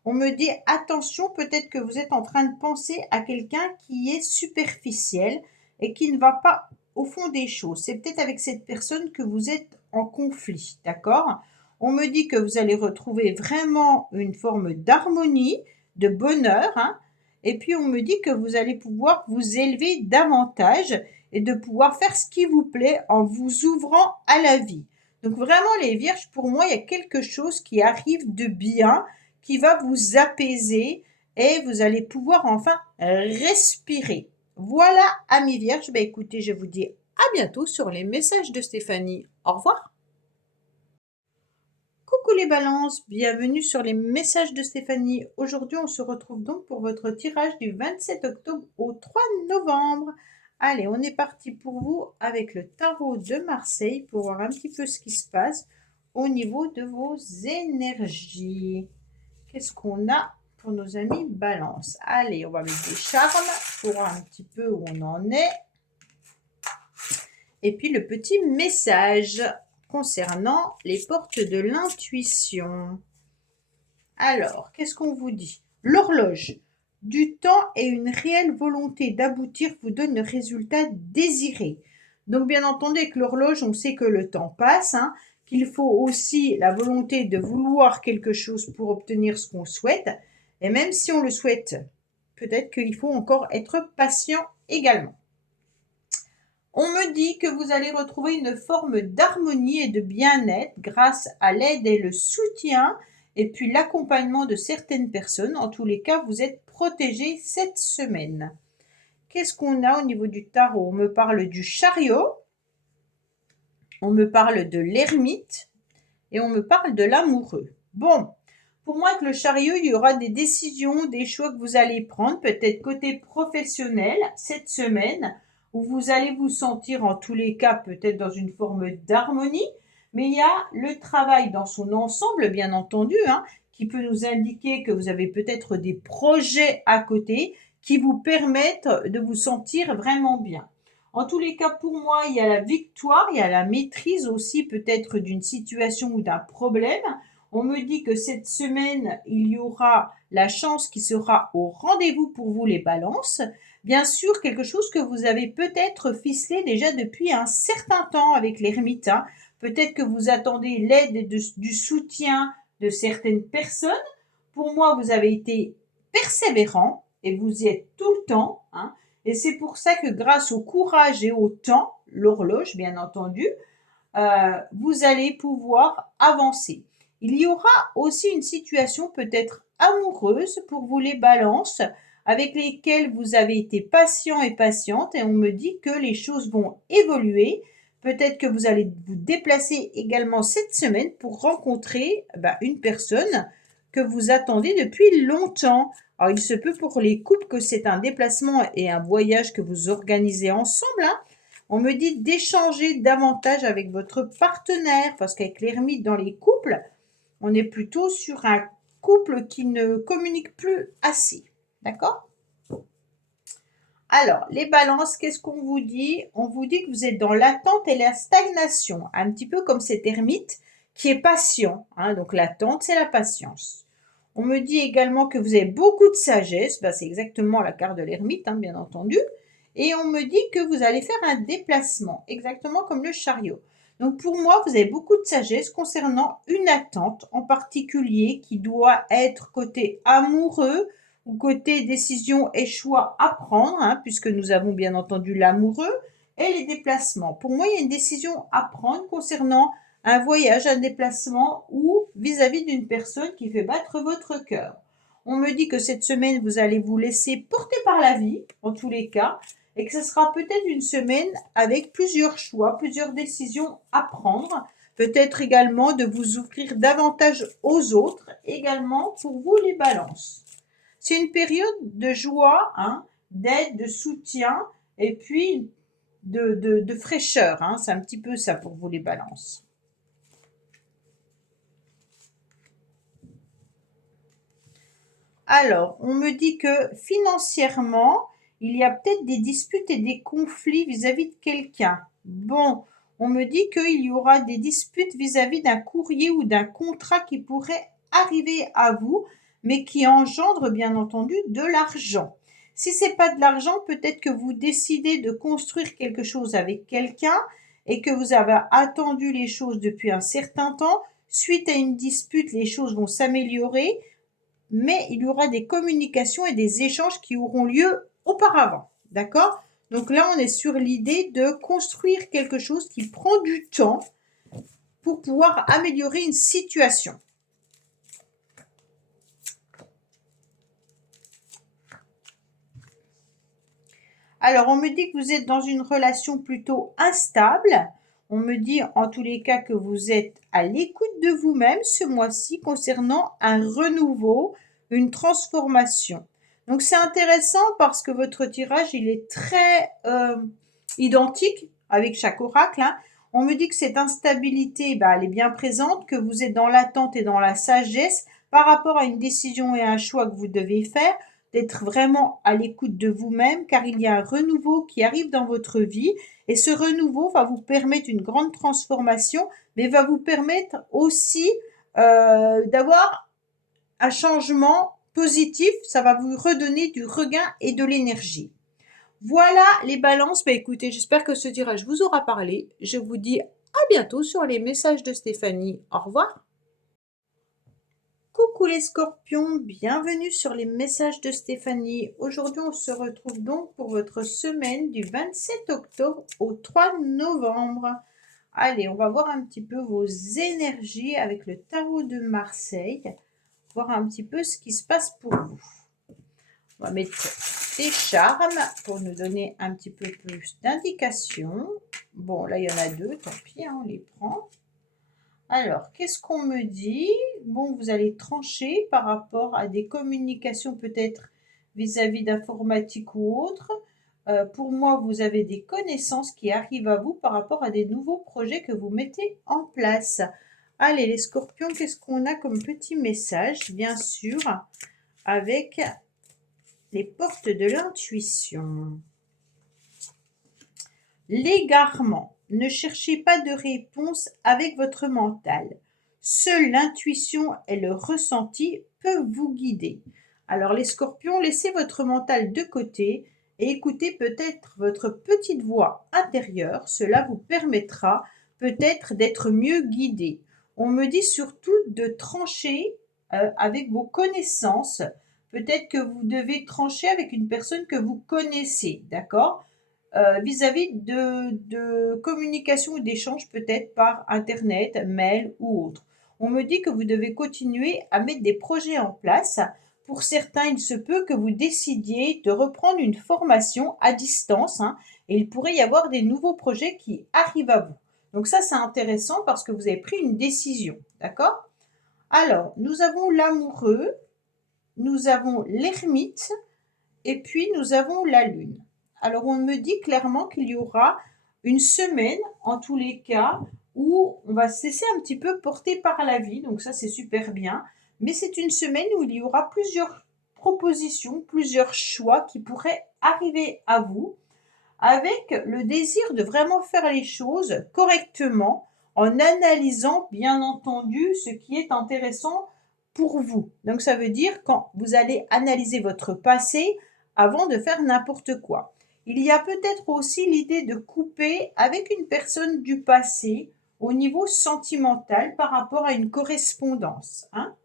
On me dit attention, peut-être que vous êtes en train de penser à quelqu'un qui est superficiel et qui ne va pas au fond des choses. C'est peut-être avec cette personne que vous êtes en conflit, d'accord? On me dit que vous allez retrouver vraiment une forme d'harmonie, de bonheur, hein, et puis on me dit que vous allez pouvoir vous élever davantage et de pouvoir faire ce qui vous plaît en vous ouvrant à la vie. Donc vraiment les vierges, pour moi, il y a quelque chose qui arrive de bien, qui va vous apaiser et vous allez pouvoir enfin respirer. Voilà, amis vierges, ben écoutez, je vous dis à bientôt sur les messages de Stéphanie. Au revoir. Coucou les balances, bienvenue sur les messages de Stéphanie. Aujourd'hui, on se retrouve donc pour votre tirage du 27 octobre au 3 novembre. Allez, on est parti pour vous avec le tarot de Marseille pour voir un petit peu ce qui se passe au niveau de vos énergies. Qu'est-ce qu'on a pour nos amis balance? Allez, on va mettre des charmes pour voir un petit peu où on en est. Et puis le petit message concernant les portes de l'intuition. Alors, qu'est-ce qu'on vous dit? L'horloge. Du temps et une réelle volonté d'aboutir vous donne le résultat désiré. Donc, bien entendu, avec l'horloge, on sait que le temps passe, hein, qu'il faut aussi la volonté de vouloir quelque chose pour obtenir ce qu'on souhaite. Et même si on le souhaite, peut-être qu'il faut encore être patient également. On me dit que vous allez retrouver une forme d'harmonie et de bien-être grâce à l'aide et le soutien et puis l'accompagnement de certaines personnes. En tous les cas, vous êtes protégés cette semaine. Qu'est-ce qu'on a au niveau du tarot? On me parle du chariot, on me parle de l'ermite et on me parle de l'amoureux. Bon, pour moi, avec le chariot, il y aura des décisions, des choix que vous allez prendre, peut-être côté professionnel cette semaine, où vous allez vous sentir en tous les cas peut-être dans une forme d'harmonie, mais il y a le travail dans son ensemble, bien entendu, hein, qui peut nous indiquer que vous avez peut-être des projets à côté qui vous permettent de vous sentir vraiment bien. En tous les cas, pour moi, il y a la victoire, il y a la maîtrise aussi peut-être d'une situation ou d'un problème. On me dit que cette semaine, il y aura la chance qui sera au rendez-vous pour vous les balances. Bien sûr, quelque chose que vous avez peut-être ficelé déjà depuis un certain temps avec l'ermite. Hein. Peut-être que vous attendez l'aide et du soutien de certaines personnes pour moi, vous avez été persévérant et vous y êtes tout le temps, hein, et c'est pour ça que grâce au courage et au temps, l'horloge bien entendu, vous allez pouvoir avancer. Il y aura aussi une situation peut-être amoureuse pour vous les balances avec lesquelles vous avez été patient et patiente et on me dit que les choses vont évoluer. Peut-être que vous allez vous déplacer également cette semaine pour rencontrer une personne que vous attendez depuis longtemps. Alors il se peut pour les couples que c'est un déplacement et un voyage que vous organisez ensemble, hein. On me dit d'échanger davantage avec votre partenaire parce qu'avec l'ermite dans les couples, on est plutôt sur un couple qui ne communique plus assez. D'accord? Alors, les balances, qu'est-ce qu'on vous dit? On vous dit que vous êtes dans l'attente et la stagnation, un petit peu comme cet ermite qui est patient, hein. Donc l'attente, c'est la patience. On me dit également que vous avez beaucoup de sagesse, c'est exactement la carte de l'ermite, hein, bien entendu. Et on me dit que vous allez faire un déplacement, exactement comme le chariot. Donc pour moi, vous avez beaucoup de sagesse concernant une attente en particulier qui doit être côté amoureux ou côté décision et choix à prendre, hein, puisque nous avons bien entendu l'amoureux et les déplacements. Pour moi, il y a une décision à prendre concernant un voyage, un déplacement ou vis-à-vis d'une personne qui fait battre votre cœur. On me dit que cette semaine, vous allez vous laisser porter par la vie, en tous les cas, et que ce sera peut-être une semaine avec plusieurs choix, plusieurs décisions à prendre. Peut-être également de vous ouvrir davantage aux autres, également pour vous les balances. C'est une période de joie, hein, d'aide, de soutien et puis de fraîcheur, hein. C'est un petit peu ça pour vous les balances. Alors, on me dit que financièrement, il y a peut-être des disputes et des conflits vis-à-vis de quelqu'un. Bon, on me dit qu'il y aura des disputes vis-à-vis d'un courrier ou d'un contrat qui pourrait arriver à vous, mais qui engendre bien entendu de l'argent. Si c'est pas de l'argent, peut-être que vous décidez de construire quelque chose avec quelqu'un et que vous avez attendu les choses depuis un certain temps. Suite à une dispute, les choses vont s'améliorer mais il y aura des communications et des échanges qui auront lieu auparavant. D'accord? Donc là, on est sur l'idée de construire quelque chose qui prend du temps pour pouvoir améliorer une situation. Alors, on me dit que vous êtes dans une relation plutôt instable. On me dit en tous les cas que vous êtes à l'écoute de vous-même ce mois-ci concernant un renouveau, une transformation. Donc c'est intéressant parce que votre tirage, il est très identique avec chaque oracle, hein. On me dit que cette instabilité, elle est bien présente, que vous êtes dans l'attente et dans la sagesse par rapport à une décision et un choix que vous devez faire, d'être vraiment à l'écoute de vous-même car il y a un renouveau qui arrive dans votre vie et ce renouveau va vous permettre une grande transformation mais va vous permettre aussi d'avoir un changement positif, ça va vous redonner du regain et de l'énergie. Voilà les balances. Écoutez, j'espère que ce tirage vous aura parlé. Je vous dis à bientôt sur les messages de Stéphanie. Au revoir. Coucou les scorpions, bienvenue sur les messages de Stéphanie. Aujourd'hui, on se retrouve donc pour votre semaine du 27 octobre au 3 novembre. Allez, on va voir un petit peu vos énergies avec le tarot de Marseille. Voir un petit peu ce qui se passe pour vous. On va mettre des charmes pour nous donner un petit peu plus d'indications. Bon, là, il y en a deux, tant pis, hein, on les prend. Alors, qu'est-ce qu'on me dit? Bon, vous allez trancher par rapport à des communications peut-être vis-à-vis d'informatique ou autre. Pour moi, vous avez des connaissances qui arrivent à vous par rapport à des nouveaux projets que vous mettez en place. Allez, les scorpions, qu'est-ce qu'on a comme petit message? Bien sûr, avec les portes de l'intuition. L'égarement. Ne cherchez pas de réponse avec votre mental. Seule l'intuition et le ressenti peuvent vous guider. Alors les scorpions, laissez votre mental de côté et écoutez peut-être votre petite voix intérieure. Cela vous permettra peut-être d'être mieux guidé. On me dit surtout de trancher avec vos connaissances. Peut-être que vous devez trancher avec une personne que vous connaissez, d'accord? Vis-à-vis de communication ou d'échange peut-être par internet, mail ou autre. On me dit que vous devez continuer à mettre des projets en place. Pour certains, il se peut que vous décidiez de reprendre une formation à distance, hein, et il pourrait y avoir des nouveaux projets qui arrivent à vous. Donc ça, c'est intéressant parce que vous avez pris une décision, d'accord? Alors, nous avons l'amoureux, nous avons l'ermite et puis nous avons la lune. Alors, on me dit clairement qu'il y aura une semaine, en tous les cas, où on va se laisser un petit peu porter par la vie. Donc ça, c'est super bien. Mais c'est une semaine où il y aura plusieurs propositions, plusieurs choix qui pourraient arriver à vous, avec le désir de vraiment faire les choses correctement, en analysant bien entendu ce qui est intéressant pour vous. Donc ça veut dire quand vous allez analyser votre passé avant de faire n'importe quoi. Il y a peut-être aussi l'idée de couper avec une personne du passé au niveau sentimental par rapport à une correspondance, hein.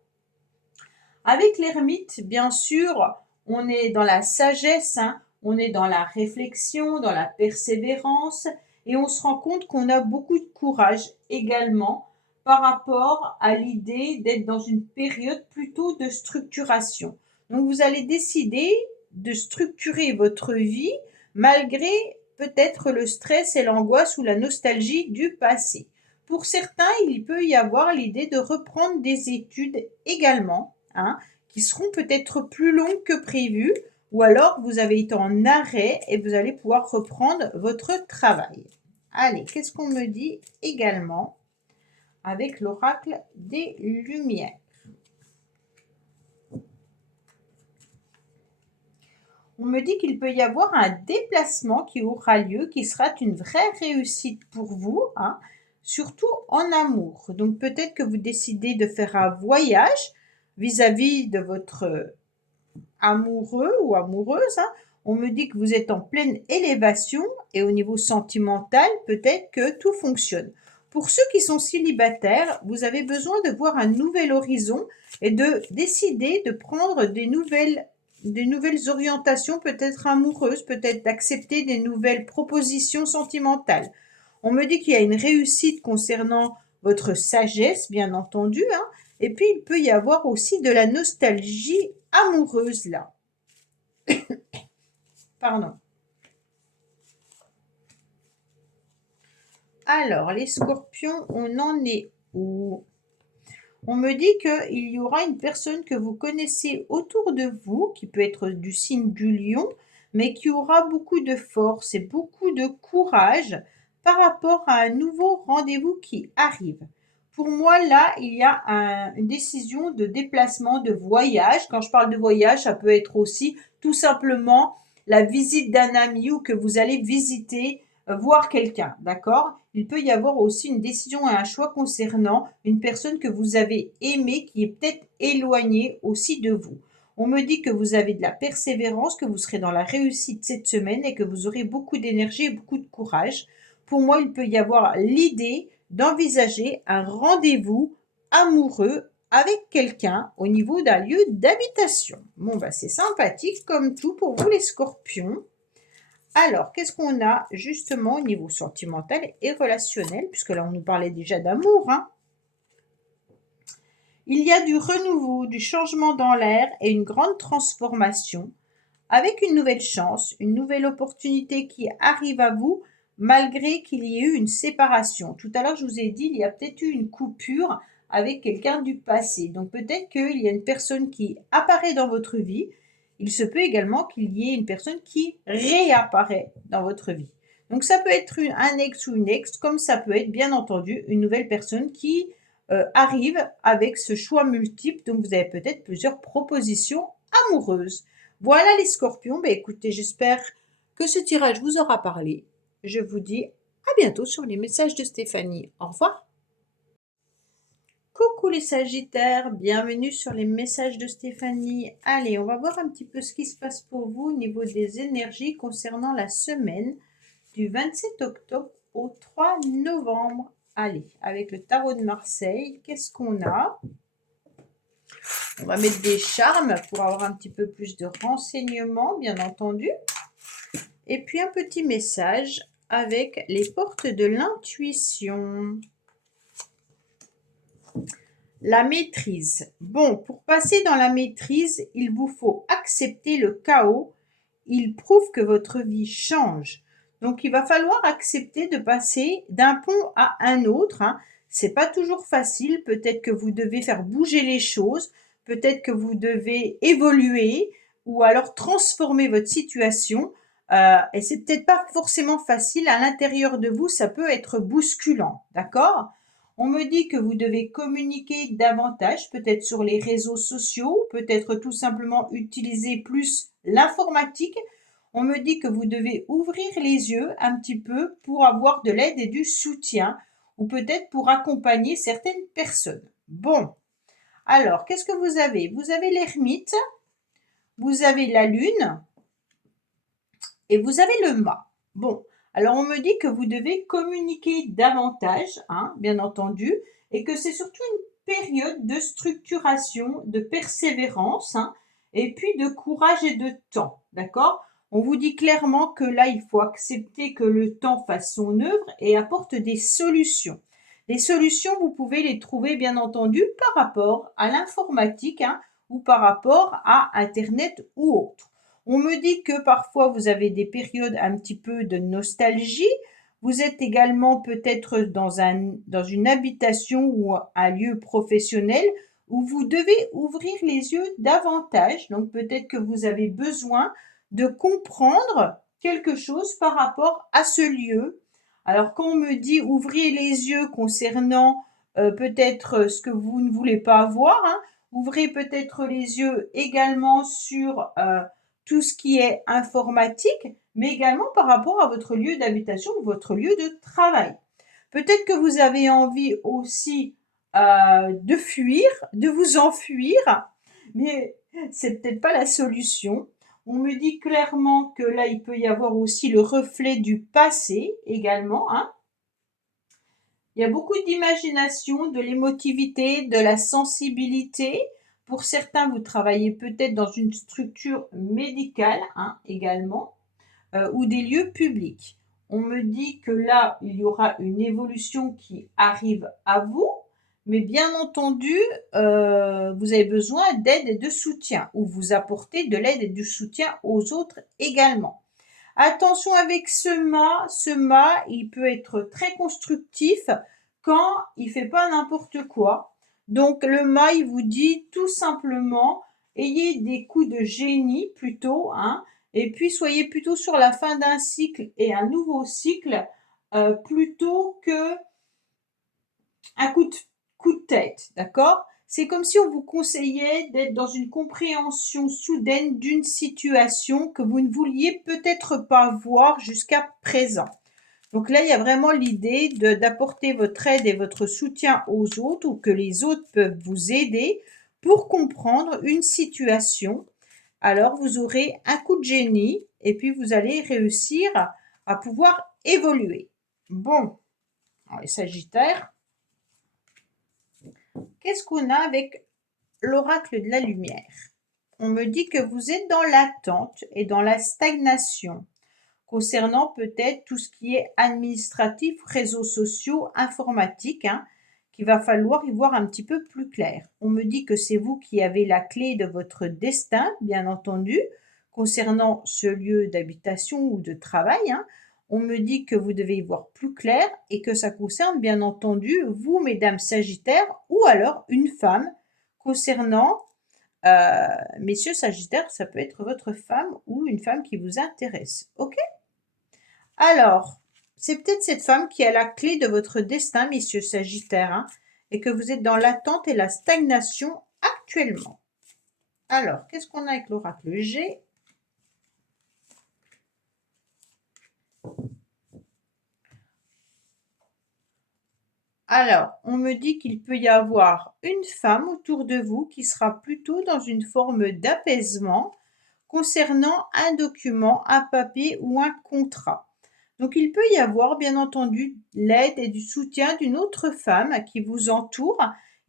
Avec l'ermite, bien sûr, on est dans la sagesse, hein, on est dans la réflexion, dans la persévérance, et on se rend compte qu'on a beaucoup de courage également par rapport à l'idée d'être dans une période plutôt de structuration. Donc vous allez décider de structurer votre vie malgré peut-être le stress et l'angoisse ou la nostalgie du passé. Pour certains, il peut y avoir l'idée de reprendre des études également, hein, qui seront peut-être plus longues que prévu, ou alors vous avez été en arrêt et vous allez pouvoir reprendre votre travail. Allez, qu'est-ce qu'on me dit également avec l'oracle des Lumières? On me dit qu'il peut y avoir un déplacement qui aura lieu, qui sera une vraie réussite pour vous, hein, surtout en amour. Donc peut-être que vous décidez de faire un voyage vis-à-vis de votre amoureux ou amoureuse, hein. On me dit que vous êtes en pleine élévation et au niveau sentimental, peut-être que tout fonctionne. Pour ceux qui sont célibataires, vous avez besoin de voir un nouvel horizon et de décider de prendre des nouvelles orientations, peut-être amoureuses, peut-être d'accepter des nouvelles propositions sentimentales. On me dit qu'il y a une réussite concernant votre sagesse, bien entendu, hein, et puis il peut y avoir aussi de la nostalgie amoureuse là. Pardon. Alors, les scorpions, on en est où? On me dit qu'il y aura une personne que vous connaissez autour de vous, qui peut être du signe du lion, mais qui aura beaucoup de force et beaucoup de courage par rapport à un nouveau rendez-vous qui arrive. Pour moi, là, il y a une décision de déplacement, de voyage. Quand je parle de voyage, ça peut être aussi tout simplement la visite d'un ami ou que vous allez visiter, voir quelqu'un, d'accord? Il peut y avoir aussi une décision et un choix concernant une personne que vous avez aimée qui est peut-être éloignée aussi de vous. On me dit que vous avez de la persévérance, que vous serez dans la réussite cette semaine et que vous aurez beaucoup d'énergie et beaucoup de courage. Pour moi, il peut y avoir l'idée d'envisager un rendez-vous amoureux avec quelqu'un au niveau d'un lieu d'habitation. Bon, bah, c'est sympathique comme tout pour vous les scorpions. Alors, qu'est-ce qu'on a justement au niveau sentimental et relationnel, puisque là, on nous parlait déjà d'amour, hein. Il y a du renouveau, du changement dans l'air et une grande transformation, avec une nouvelle chance, une nouvelle opportunité qui arrive à vous, malgré qu'il y ait eu une séparation. Tout à l'heure, je vous ai dit, il y a peut-être eu une coupure avec quelqu'un du passé. Donc peut-être qu'il y a une personne qui apparaît dans votre vie. Il se peut également qu'il y ait une personne qui réapparaît dans votre vie. Donc ça peut être un ex ou une ex, comme ça peut être bien entendu une nouvelle personne qui arrive avec ce choix multiple. Donc vous avez peut-être plusieurs propositions amoureuses. Voilà les scorpions. Ben écoutez, j'espère que ce tirage vous aura parlé. Je vous dis à bientôt sur les messages de Stéphanie. Au revoir. Coucou les sagittaires, bienvenue sur les messages de Stéphanie. Allez, on va voir un petit peu ce qui se passe pour vous au niveau des énergies concernant la semaine du 27 octobre au 3 novembre. Allez, avec le tarot de Marseille, qu'est-ce qu'on a? On va mettre des charmes pour avoir un petit peu plus de renseignements, bien entendu. Et puis un petit message avec les portes de l'intuition. La maîtrise. Bon, pour passer dans la maîtrise, il vous faut accepter le chaos. Il prouve que votre vie change. Donc, il va falloir accepter de passer d'un pont à un autre, hein. C'est pas toujours facile. Peut-être que vous devez faire bouger les choses. Peut-être que vous devez évoluer ou alors transformer votre situation. Et c'est peut-être pas forcément facile. À l'intérieur de vous, ça peut être bousculant. D'accord? On me dit que vous devez communiquer davantage, peut-être sur les réseaux sociaux, peut-être tout simplement utiliser plus l'informatique. On me dit que vous devez ouvrir les yeux un petit peu pour avoir de l'aide et du soutien, ou peut-être pour accompagner certaines personnes. Bon, alors, qu'est-ce que vous avez? Vous avez l'ermite, vous avez la lune et vous avez le mât. Bon, alors on me dit que vous devez communiquer davantage, hein, bien entendu, et que c'est surtout une période de structuration, de persévérance, hein, et puis de courage et de temps, d'accord? On vous dit clairement que là, il faut accepter que le temps fasse son œuvre et apporte des solutions. Les solutions, vous pouvez les trouver, bien entendu, par rapport à l'informatique, hein, ou par rapport à Internet ou autre. On me dit que parfois vous avez des périodes un petit peu de nostalgie. Vous êtes également peut-être dans une habitation ou un lieu professionnel où vous devez ouvrir les yeux davantage. Donc peut-être que vous avez besoin de comprendre quelque chose par rapport à ce lieu. Alors quand on me dit ouvrez les yeux concernant peut-être ce que vous ne voulez pas voir, hein, ouvrez peut-être les yeux également sur tout ce qui est informatique, mais également par rapport à votre lieu d'habitation ou votre lieu de travail. Peut-être que vous avez envie aussi de fuir, de vous enfuir, mais c'est peut-être pas la solution. On me dit clairement que là, il peut y avoir aussi le reflet du passé également, hein. Il y a beaucoup d'imagination, de l'émotivité, de la sensibilité. Pour certains, vous travaillez peut-être dans une structure médicale, hein, également, ou des lieux publics. On me dit que là, il y aura une évolution qui arrive à vous, mais bien entendu, vous avez besoin d'aide et de soutien, ou vous apportez de l'aide et du soutien aux autres également. Attention avec ce mât, il peut être très constructif quand il fait pas n'importe quoi. Donc le mât, il vous dit tout simplement, ayez des coups de génie plutôt, hein, et puis soyez plutôt sur la fin d'un cycle et un nouveau cycle plutôt que un coup de tête, d'accord? C'est comme si on vous conseillait d'être dans une compréhension soudaine d'une situation que vous ne vouliez peut-être pas voir jusqu'à présent. Donc là, il y a vraiment l'idée d'apporter votre aide et votre soutien aux autres ou que les autres peuvent vous aider pour comprendre une situation. Alors, vous aurez un coup de génie et puis vous allez réussir à pouvoir évoluer. Bon, alors les Sagittaires, qu'est-ce qu'on a avec l'oracle de la lumière? On me dit que vous êtes dans l'attente et dans la stagnation concernant peut-être tout ce qui est administratif, réseaux sociaux, informatique, hein, qu'il va falloir y voir un petit peu plus clair. On me dit que c'est vous qui avez la clé de votre destin, bien entendu, concernant ce lieu d'habitation ou de travail, hein. On me dit que vous devez y voir plus clair et que ça concerne bien entendu vous, mesdames Sagittaires, ou alors une femme concernant, messieurs Sagittaires, ça peut être votre femme ou une femme qui vous intéresse. Ok? Alors, c'est peut-être cette femme qui a la clé de votre destin, messieurs Sagittaires, hein, et que vous êtes dans l'attente et la stagnation actuellement. Alors, qu'est-ce qu'on a avec l'oracle G? Alors, on me dit qu'il peut y avoir une femme autour de vous qui sera plutôt dans une forme d'apaisement concernant un document, un papier ou un contrat. Donc, il peut y avoir, bien entendu, l'aide et du soutien d'une autre femme qui vous entoure.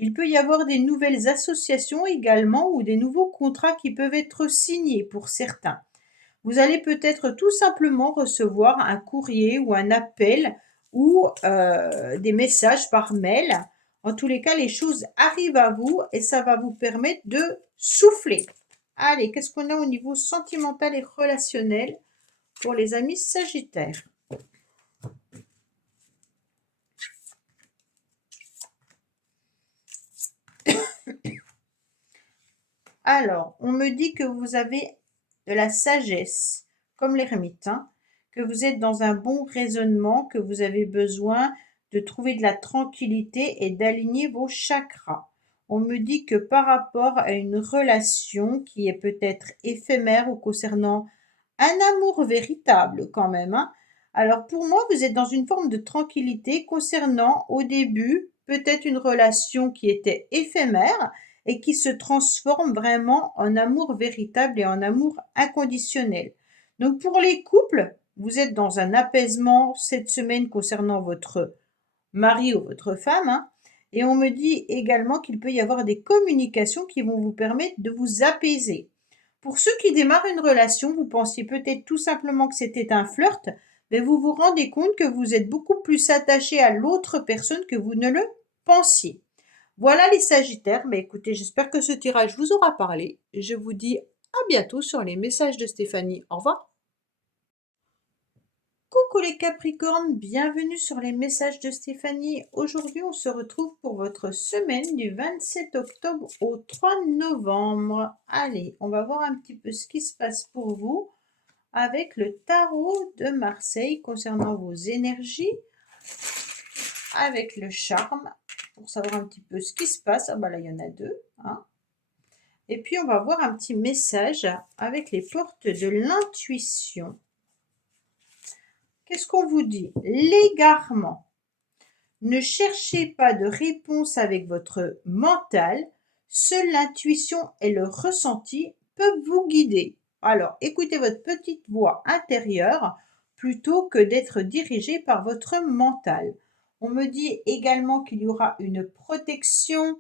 Il peut y avoir des nouvelles associations également ou des nouveaux contrats qui peuvent être signés pour certains. Vous allez peut-être tout simplement recevoir un courrier ou un appel ou des messages par mail. En tous les cas, les choses arrivent à vous et ça va vous permettre de souffler. Allez, qu'est-ce qu'on a au niveau sentimental et relationnel pour les amis sagittaires? Alors, on me dit que vous avez de la sagesse, comme l'ermite, hein, que vous êtes dans un bon raisonnement, que vous avez besoin de trouver de la tranquillité et d'aligner vos chakras. On me dit que par rapport à une relation qui est peut-être éphémère ou concernant un amour véritable quand même, hein, alors pour moi, vous êtes dans une forme de tranquillité concernant au début peut-être une relation qui était éphémère et qui se transforme vraiment en amour véritable et en amour inconditionnel. Donc pour les couples, vous êtes dans un apaisement cette semaine concernant votre mari ou votre femme, hein, et on me dit également qu'il peut y avoir des communications qui vont vous permettre de vous apaiser. Pour ceux qui démarrent une relation, vous pensiez peut-être tout simplement que c'était un flirt, mais vous vous rendez compte que vous êtes beaucoup plus attaché à l'autre personne que vous ne le pensiez. Voilà les Sagittaires. Mais écoutez, j'espère que ce tirage vous aura parlé. Je vous dis à bientôt sur les messages de Stéphanie. Au revoir. Coucou les Capricornes, bienvenue sur les messages de Stéphanie. Aujourd'hui, on se retrouve pour votre semaine du 27 octobre au 3 novembre. Allez, on va voir un petit peu ce qui se passe pour vous avec le tarot de Marseille concernant vos énergies, avec le charme, pour savoir un petit peu ce qui se passe. Ah bah là, il y en a deux, hein. Et puis, on va voir un petit message avec les portes de l'intuition. Qu'est-ce qu'on vous dit? L'égarement. Ne cherchez pas de réponse avec votre mental. Seule l'intuition et le ressenti peuvent vous guider. Alors, écoutez votre petite voix intérieure plutôt que d'être dirigé par votre mental. On me dit également qu'il y aura une protection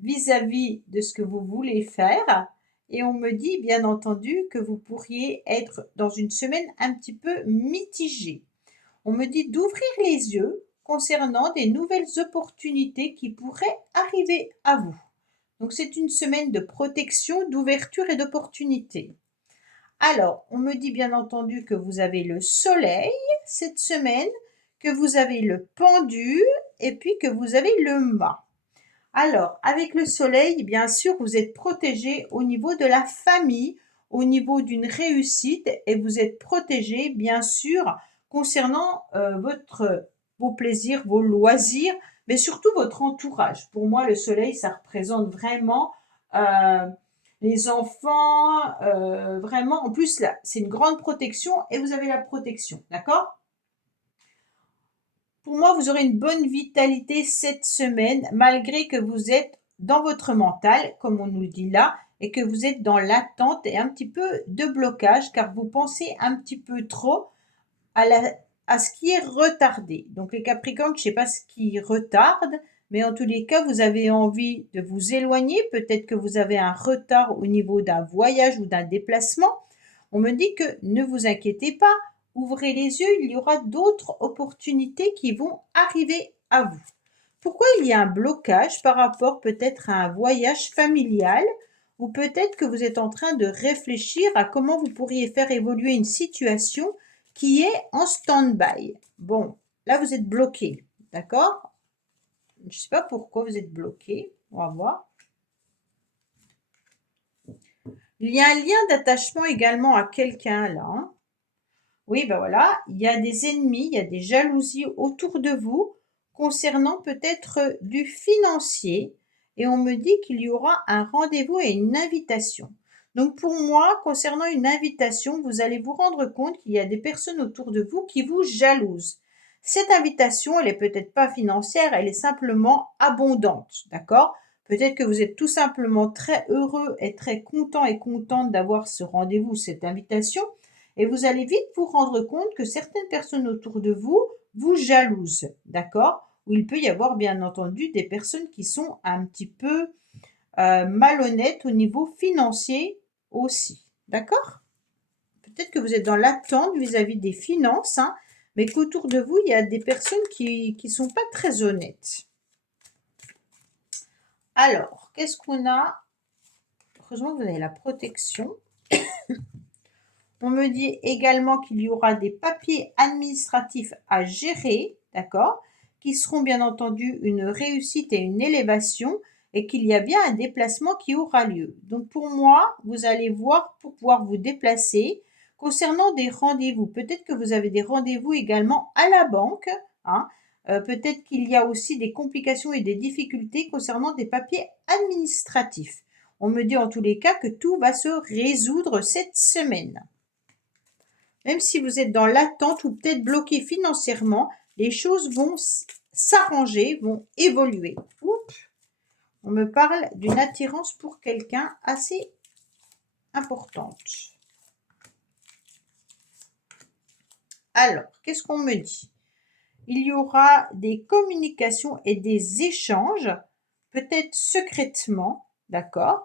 vis-à-vis de ce que vous voulez faire. Et on me dit, bien entendu, que vous pourriez être dans une semaine un petit peu mitigée. On me dit d'ouvrir les yeux concernant des nouvelles opportunités qui pourraient arriver à vous. Donc c'est une semaine de protection, d'ouverture et d'opportunité. Alors, on me dit bien entendu que vous avez le soleil cette semaine, que vous avez le pendu et puis que vous avez le mât. Alors, avec le soleil, bien sûr, vous êtes protégé au niveau de la famille, au niveau d'une réussite et vous êtes protégé, bien sûr, concernant vos plaisirs, vos loisirs, mais surtout votre entourage. Pour moi, le soleil, ça représente vraiment les enfants, vraiment. En plus, là, c'est une grande protection et vous avez la protection, d'accord? Pour moi, vous aurez une bonne vitalité cette semaine, malgré que vous êtes dans votre mental, comme on nous le dit là, et que vous êtes dans l'attente et un petit peu de blocage, car vous pensez un petit peu trop à ce qui est retardé. Donc les Capricornes, je ne sais pas ce qui retarde, mais en tous les cas, vous avez envie de vous éloigner. Peut-être que vous avez un retard au niveau d'un voyage ou d'un déplacement. On me dit que ne vous inquiétez pas, ouvrez les yeux, il y aura d'autres opportunités qui vont arriver à vous. Pourquoi il y a un blocage par rapport peut-être à un voyage familial ou peut-être que vous êtes en train de réfléchir à comment vous pourriez faire évoluer une situation qui est en stand-by. Bon, là vous êtes bloqué, d'accord? Je ne sais pas pourquoi vous êtes bloqué, on va voir. Il y a un lien d'attachement également à quelqu'un là, hein. Oui, ben voilà, il y a des ennemis, il y a des jalousies autour de vous concernant peut-être du financier et on me dit qu'il y aura un rendez-vous et une invitation. Donc pour moi, concernant une invitation, vous allez vous rendre compte qu'il y a des personnes autour de vous qui vous jalousent. Cette invitation, elle est peut-être pas financière, elle est simplement abondante, d'accord? Peut-être que vous êtes tout simplement très heureux et très content et contente d'avoir ce rendez-vous, cette invitation. Et vous allez vite vous rendre compte que certaines personnes autour de vous vous jalousent, d'accord? ou il peut y avoir bien entendu des personnes qui sont un petit peu malhonnêtes au niveau financier aussi. D'accord? Peut-être que vous êtes dans l'attente vis-à-vis des finances, hein, mais qu'autour de vous, il y a des personnes qui ne sont pas très honnêtes. Alors, qu'est-ce qu'on a? Heureusement que vous avez la protection. On me dit également qu'il y aura des papiers administratifs à gérer, d'accord, qui seront bien entendu une réussite et une élévation, et qu'il y a bien un déplacement qui aura lieu. Donc pour moi, vous allez voir pour pouvoir vous déplacer. Concernant des rendez-vous, peut-être que vous avez des rendez-vous également à la banque, hein. Peut-être qu'il y a aussi des complications et des difficultés concernant des papiers administratifs. On me dit en tous les cas que tout va se résoudre cette semaine. Même si vous êtes dans l'attente ou peut-être bloqué financièrement, les choses vont s'arranger, vont évoluer. Oups. On me parle d'une attirance pour quelqu'un assez importante. Alors, qu'est-ce qu'on me dit? Il y aura des communications et des échanges, peut-être secrètement, d'accord,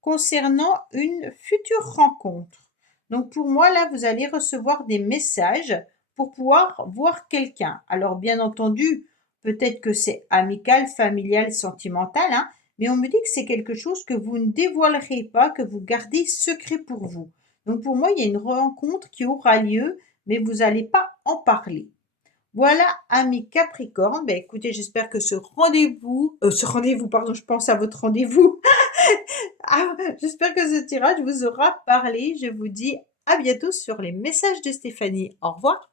concernant une future rencontre. Donc pour moi, là, vous allez recevoir des messages pour pouvoir voir quelqu'un. Alors bien entendu, peut-être que c'est amical, familial, sentimental, hein, mais on me dit que c'est quelque chose que vous ne dévoilerez pas, que vous gardez secret pour vous. Donc pour moi, il y a une rencontre qui aura lieu, mais vous n'allez pas en parler. Voilà, amis Capricorne. Ben, écoutez, j'espère que ce rendez-vous, pardon, je pense à votre rendez-vous. Ah, j'espère que ce tirage vous aura parlé. Je vous dis à bientôt sur les messages de Stéphanie. Au revoir.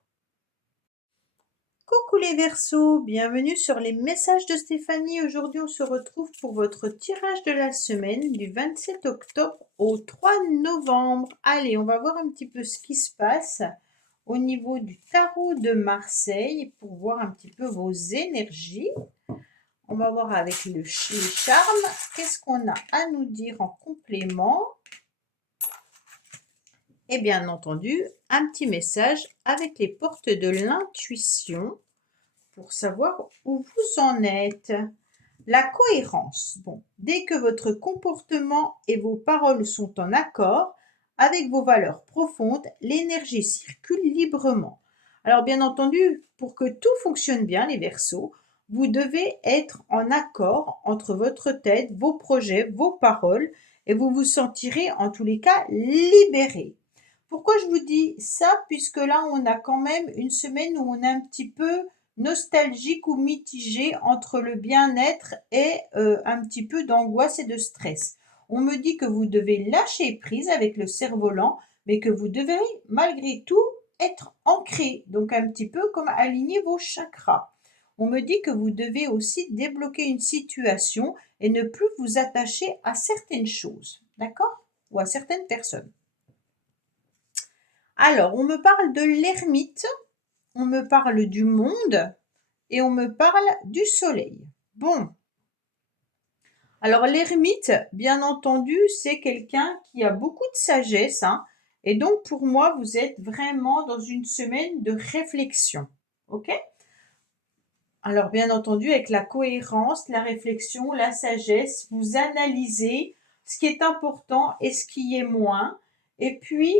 Coucou les Verseaux, bienvenue sur les messages de Stéphanie. Aujourd'hui, on se retrouve pour votre tirage de la semaine du 27 octobre au 3 novembre. Allez, on va voir un petit peu ce qui se passe au niveau du tarot de Marseille pour voir un petit peu vos énergies. On va voir avec les charmes, qu'est-ce qu'on a à nous dire en complément. Et bien entendu, un petit message avec les portes de l'intuition pour savoir où vous en êtes. La cohérence. Bon, dès que votre comportement et vos paroles sont en accord avec vos valeurs profondes, l'énergie circule librement. Alors bien entendu, pour que tout fonctionne bien, les Verseaux, vous devez être en accord entre votre tête, vos projets, vos paroles, et vous vous sentirez en tous les cas libéré. Pourquoi je vous dis ça? Puisque là, on a quand même une semaine où on est un petit peu nostalgique ou mitigé entre le bien-être et un petit peu d'angoisse et de stress. On me dit que vous devez lâcher prise avec le cerf-volant, mais que vous devez malgré tout être ancré, donc un petit peu comme aligner vos chakras. On me dit que vous devez aussi débloquer une situation et ne plus vous attacher à certaines choses, d'accord? Ou à certaines personnes. Alors, on me parle de l'ermite, on me parle du monde et on me parle du soleil. Bon. Alors, l'ermite, bien entendu, c'est quelqu'un qui a beaucoup de sagesse, hein, et donc, pour moi, vous êtes vraiment dans une semaine de réflexion. OK? Alors, bien entendu, avec la cohérence, la réflexion, la sagesse, vous analysez ce qui est important et ce qui est moins. Et puis,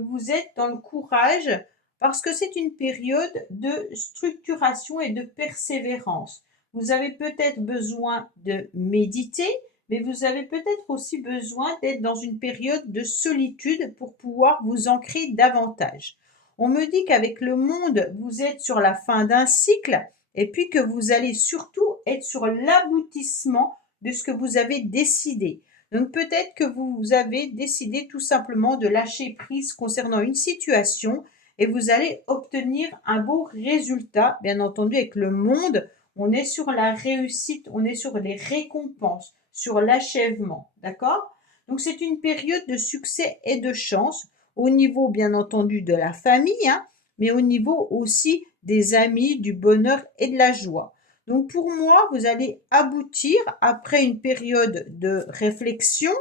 vous êtes dans le courage parce que c'est une période de structuration et de persévérance. Vous avez peut-être besoin de méditer, mais vous avez peut-être aussi besoin d'être dans une période de solitude pour pouvoir vous ancrer davantage. On me dit qu'avec le monde, vous êtes sur la fin d'un cycle et puis que vous allez surtout être sur l'aboutissement de ce que vous avez décidé. Donc peut-être que vous avez décidé tout simplement de lâcher prise concernant une situation et vous allez obtenir un beau résultat. Bien entendu, avec le monde, on est sur la réussite, on est sur les récompenses, sur l'achèvement. D'accord? Donc c'est une période de succès et de chance au niveau, bien entendu, de la famille, hein, mais au niveau aussi des amis, du bonheur et de la joie. Donc pour moi, vous allez aboutir, après une période de réflexion,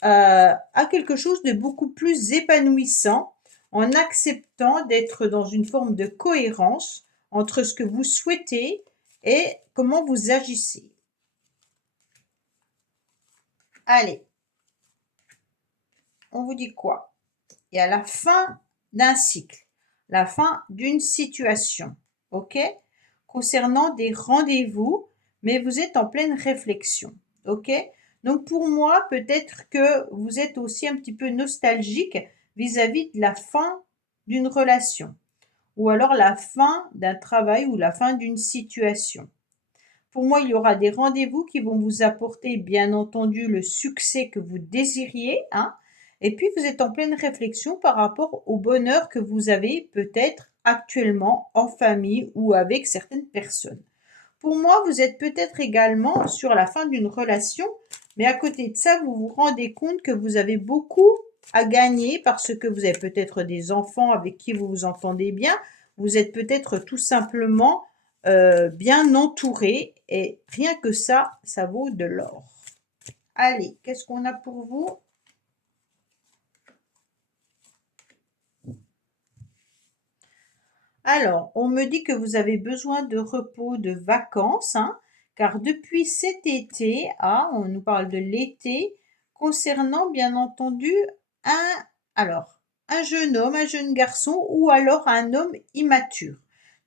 à quelque chose de beaucoup plus épanouissant en acceptant d'être dans une forme de cohérence entre ce que vous souhaitez et comment vous agissez. Allez, on vous dit quoi? Et à la fin d'un cycle, la fin d'une situation, ok? Concernant des rendez-vous, mais vous êtes en pleine réflexion, ok? Donc pour moi, peut-être que vous êtes aussi un petit peu nostalgique vis-à-vis de la fin d'une relation, ou alors la fin d'un travail ou la fin d'une situation. Pour moi, il y aura des rendez-vous qui vont vous apporter, bien entendu, le succès que vous désiriez, hein. Et puis, vous êtes en pleine réflexion par rapport au bonheur que vous avez peut-être actuellement en famille ou avec certaines personnes. Pour moi, vous êtes peut-être également sur la fin d'une relation, mais à côté de ça, vous vous rendez compte que vous avez beaucoup à gagner parce que vous avez peut-être des enfants avec qui vous vous entendez bien. Vous êtes peut-être tout simplement bien entouré et rien que ça vaut de l'or. Allez, qu'est-ce qu'on a pour vous? Alors, on me dit que vous avez besoin de repos, de vacances, hein, car depuis cet été, ah, on nous parle de l'été, concernant bien entendu un, alors, un jeune homme, un jeune garçon ou alors un homme immature.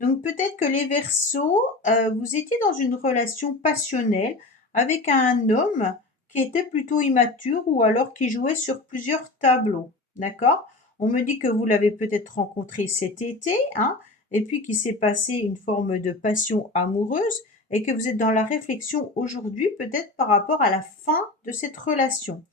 Donc peut-être que les Verseaux, vous étiez dans une relation passionnelle avec un homme qui était plutôt immature ou alors qui jouait sur plusieurs tableaux, d'accord? On me dit que vous l'avez peut-être rencontré cet été, hein, et puis qu'il s'est passé une forme de passion amoureuse et que vous êtes dans la réflexion aujourd'hui peut-être par rapport à la fin de cette relation.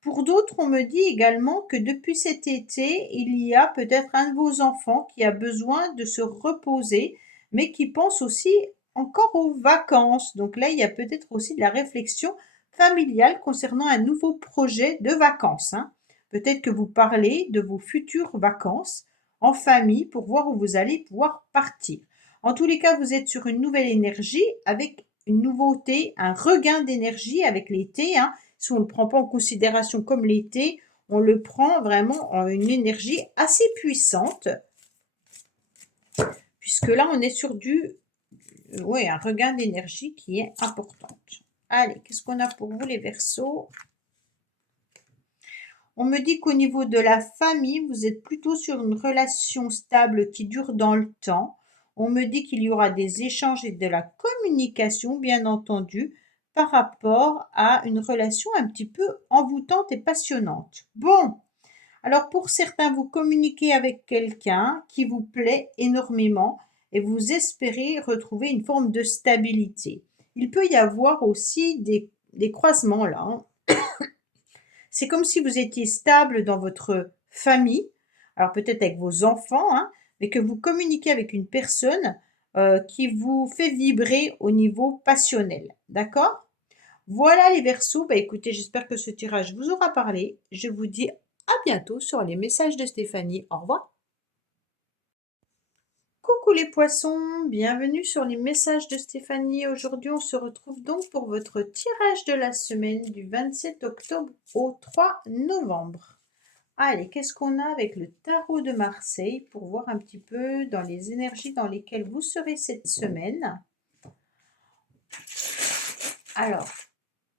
Pour d'autres, on me dit également que depuis cet été, il y a peut-être un de vos enfants qui a besoin de se reposer, mais qui pense aussi encore aux vacances. Donc là, il y a peut-être aussi de la réflexion familiale concernant un nouveau projet de vacances, hein. Peut-être que vous parlez de vos futures vacances en famille pour voir où vous allez pouvoir partir. En tous les cas, vous êtes sur une nouvelle énergie avec une nouveauté, un regain d'énergie avec l'été, hein. Si on ne le prend pas en considération comme l'été, on le prend vraiment en une énergie assez puissante, puisque là, on est sur ouais, un regain d'énergie qui est importante. Allez, qu'est-ce qu'on a pour vous les Verseaux? On me dit qu'au niveau de la famille, vous êtes plutôt sur une relation stable qui dure dans le temps. On me dit qu'il y aura des échanges et de la communication, bien entendu, par rapport à une relation un petit peu envoûtante et passionnante. Bon, alors pour certains, vous communiquez avec quelqu'un qui vous plaît énormément et vous espérez retrouver une forme de stabilité. Il peut y avoir aussi des croisements là, hein. C'est comme si vous étiez stable dans votre famille, alors peut-être avec vos enfants, hein, mais que vous communiquez avec une personne qui vous fait vibrer au niveau passionnel. D'accord? Voilà les Verseaux. Bah écoutez, j'espère que ce tirage vous aura parlé. Je vous dis à bientôt sur les messages de Stéphanie. Au revoir. Coucou les poissons, bienvenue sur les messages de Stéphanie. Aujourd'hui, on se retrouve donc pour votre tirage de la semaine du 27 octobre au 3 novembre. Allez, qu'est-ce qu'on a avec le tarot de Marseille pour voir un petit peu dans les énergies dans lesquelles vous serez cette semaine. Alors,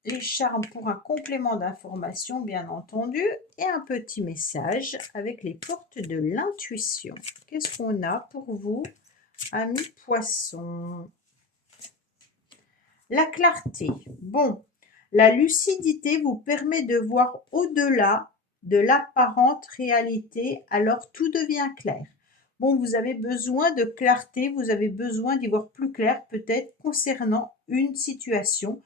les charmes pour un complément d'information, bien entendu, et un petit message avec les portes de l'intuition. Qu'est-ce qu'on a pour vous, amis poissons? La clarté. Bon, la lucidité vous permet de voir au-delà de l'apparente réalité, alors tout devient clair. Bon, vous avez besoin de clarté, vous avez besoin d'y voir plus clair peut-être concernant une situation.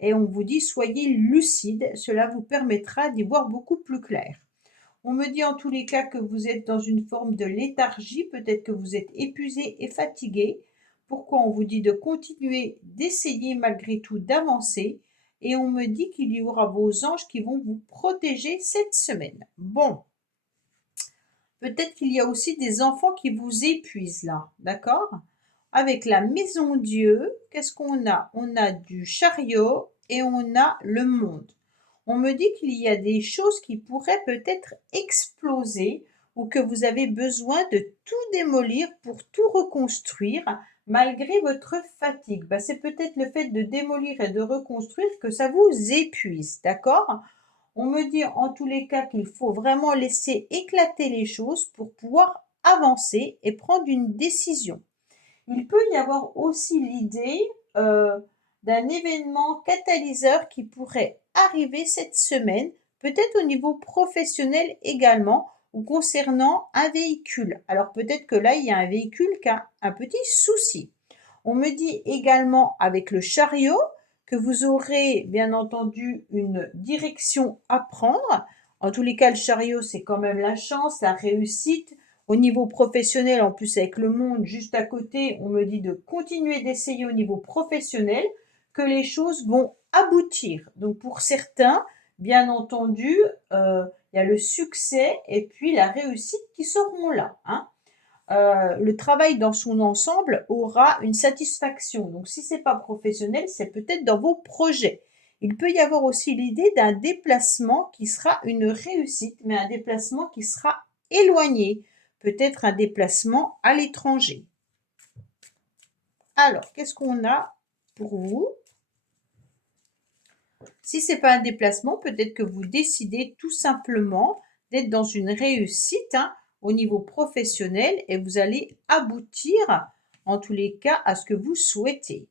Et on vous dit, soyez lucide, cela vous permettra d'y voir beaucoup plus clair. On me dit en tous les cas que vous êtes dans une forme de léthargie, peut-être que vous êtes épuisé et fatigué. Pourquoi on vous dit de continuer, d'essayer malgré tout d'avancer. Et on me dit qu'il y aura vos anges qui vont vous protéger cette semaine. Bon, peut-être qu'il y a aussi des enfants qui vous épuisent là, d'accord? Avec la maison Dieu, qu'est-ce qu'on a? On a du chariot et on a le monde. On me dit qu'il y a des choses qui pourraient peut-être exploser ou que vous avez besoin de tout démolir pour tout reconstruire malgré votre fatigue. Bah, c'est peut-être le fait de démolir et de reconstruire que ça vous épuise, d'accord? On me dit en tous les cas qu'il faut vraiment laisser éclater les choses pour pouvoir avancer et prendre une décision. Il peut y avoir aussi l'idée, d'un événement catalyseur qui pourrait arriver cette semaine, peut-être au niveau professionnel également ou concernant un véhicule. Alors peut-être que là, il y a un véhicule qui a un petit souci. On me dit également avec le chariot que vous aurez bien entendu une direction à prendre. En tous les cas, le chariot, c'est quand même la chance, la réussite. Au niveau professionnel, en plus avec le monde juste à côté, on me dit de continuer d'essayer au niveau professionnel, que les choses vont aboutir. Donc pour certains, bien entendu, il y a le succès et puis la réussite qui seront là, hein. Le travail dans son ensemble aura une satisfaction. Donc si c'est pas professionnel, c'est peut-être dans vos projets. Il peut y avoir aussi l'idée d'un déplacement qui sera une réussite, mais un déplacement qui sera éloigné, peut-être un déplacement à l'étranger. Alors, qu'est-ce qu'on a pour vous? Si c'est pas un déplacement, peut-être que vous décidez tout simplement d'être dans une réussite, hein, au niveau professionnel et vous allez aboutir, en tous les cas, à ce que vous souhaitez.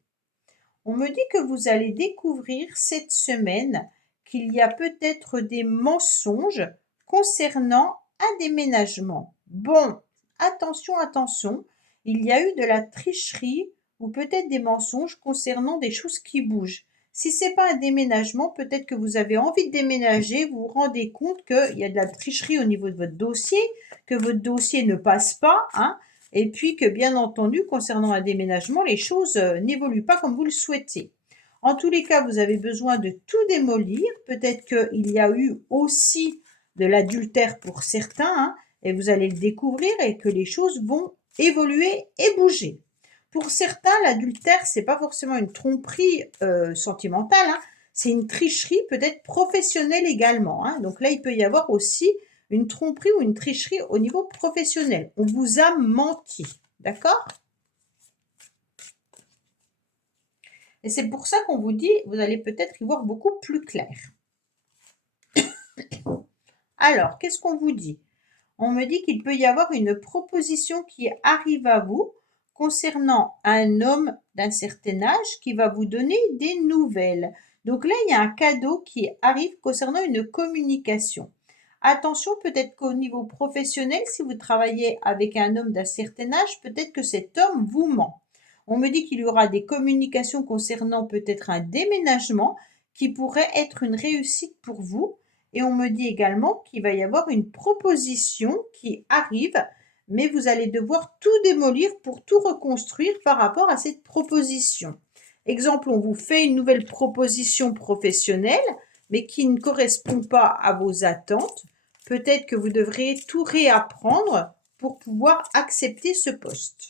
On me dit que vous allez découvrir cette semaine qu'il y a peut-être des mensonges concernant un déménagement. Bon, attention, attention, il y a eu de la tricherie ou peut-être des mensonges concernant des choses qui bougent. Si c'est pas un déménagement, peut-être que vous avez envie de déménager, vous vous rendez compte qu'il y a de la tricherie au niveau de votre dossier, que votre dossier ne passe pas, hein, et puis que bien entendu, concernant un déménagement, les choses n'évoluent pas comme vous le souhaitez. En tous les cas, vous avez besoin de tout démolir. Peut-être qu'il y a eu aussi de l'adultère pour certains, hein, et vous allez le découvrir et que les choses vont évoluer et bouger. Pour certains, l'adultère, c'est pas forcément une tromperie sentimentale, hein, c'est une tricherie peut-être professionnelle également, hein. Donc là, il peut y avoir aussi une tromperie ou une tricherie au niveau professionnel. On vous a menti, d'accord? Et c'est pour ça qu'on vous dit, vous allez peut-être y voir beaucoup plus clair. Alors, qu'est-ce qu'on vous dit? On me dit qu'il peut y avoir une proposition qui arrive à vous concernant un homme d'un certain âge qui va vous donner des nouvelles. Donc là, il y a un cadeau qui arrive concernant une communication. Attention, peut-être qu'au niveau professionnel, si vous travaillez avec un homme d'un certain âge, peut-être que cet homme vous ment. On me dit qu'il y aura des communications concernant peut-être un déménagement qui pourrait être une réussite pour vous. Et on me dit également qu'il va y avoir une proposition qui arrive, mais vous allez devoir tout démolir pour tout reconstruire par rapport à cette proposition. Exemple, on vous fait une nouvelle proposition professionnelle, mais qui ne correspond pas à vos attentes. Peut-être que vous devrez tout réapprendre pour pouvoir accepter ce poste.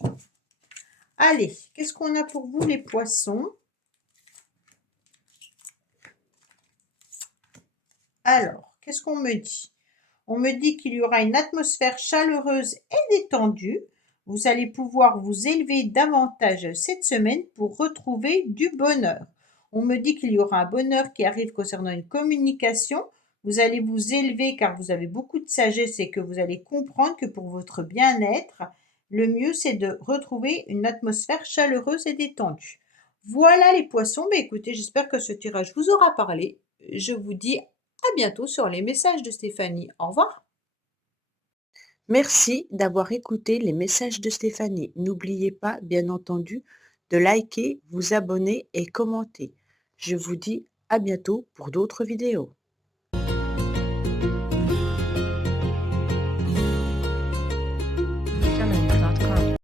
Allez, qu'est-ce qu'on a pour vous les poissons? Alors, qu'est-ce qu'on me dit? On me dit qu'il y aura une atmosphère chaleureuse et détendue. Vous allez pouvoir vous élever davantage cette semaine pour retrouver du bonheur. On me dit qu'il y aura un bonheur qui arrive concernant une communication. Vous allez vous élever car vous avez beaucoup de sagesse et que vous allez comprendre que pour votre bien-être, le mieux c'est de retrouver une atmosphère chaleureuse et détendue. Voilà les poissons. Écoutez, j'espère que ce tirage vous aura parlé. Je vous dis à bientôt sur les messages de Stéphanie. Au revoir. Merci d'avoir écouté les messages de Stéphanie. N'oubliez pas, bien entendu, de liker, vous abonner et commenter. Je vous dis à bientôt pour d'autres vidéos.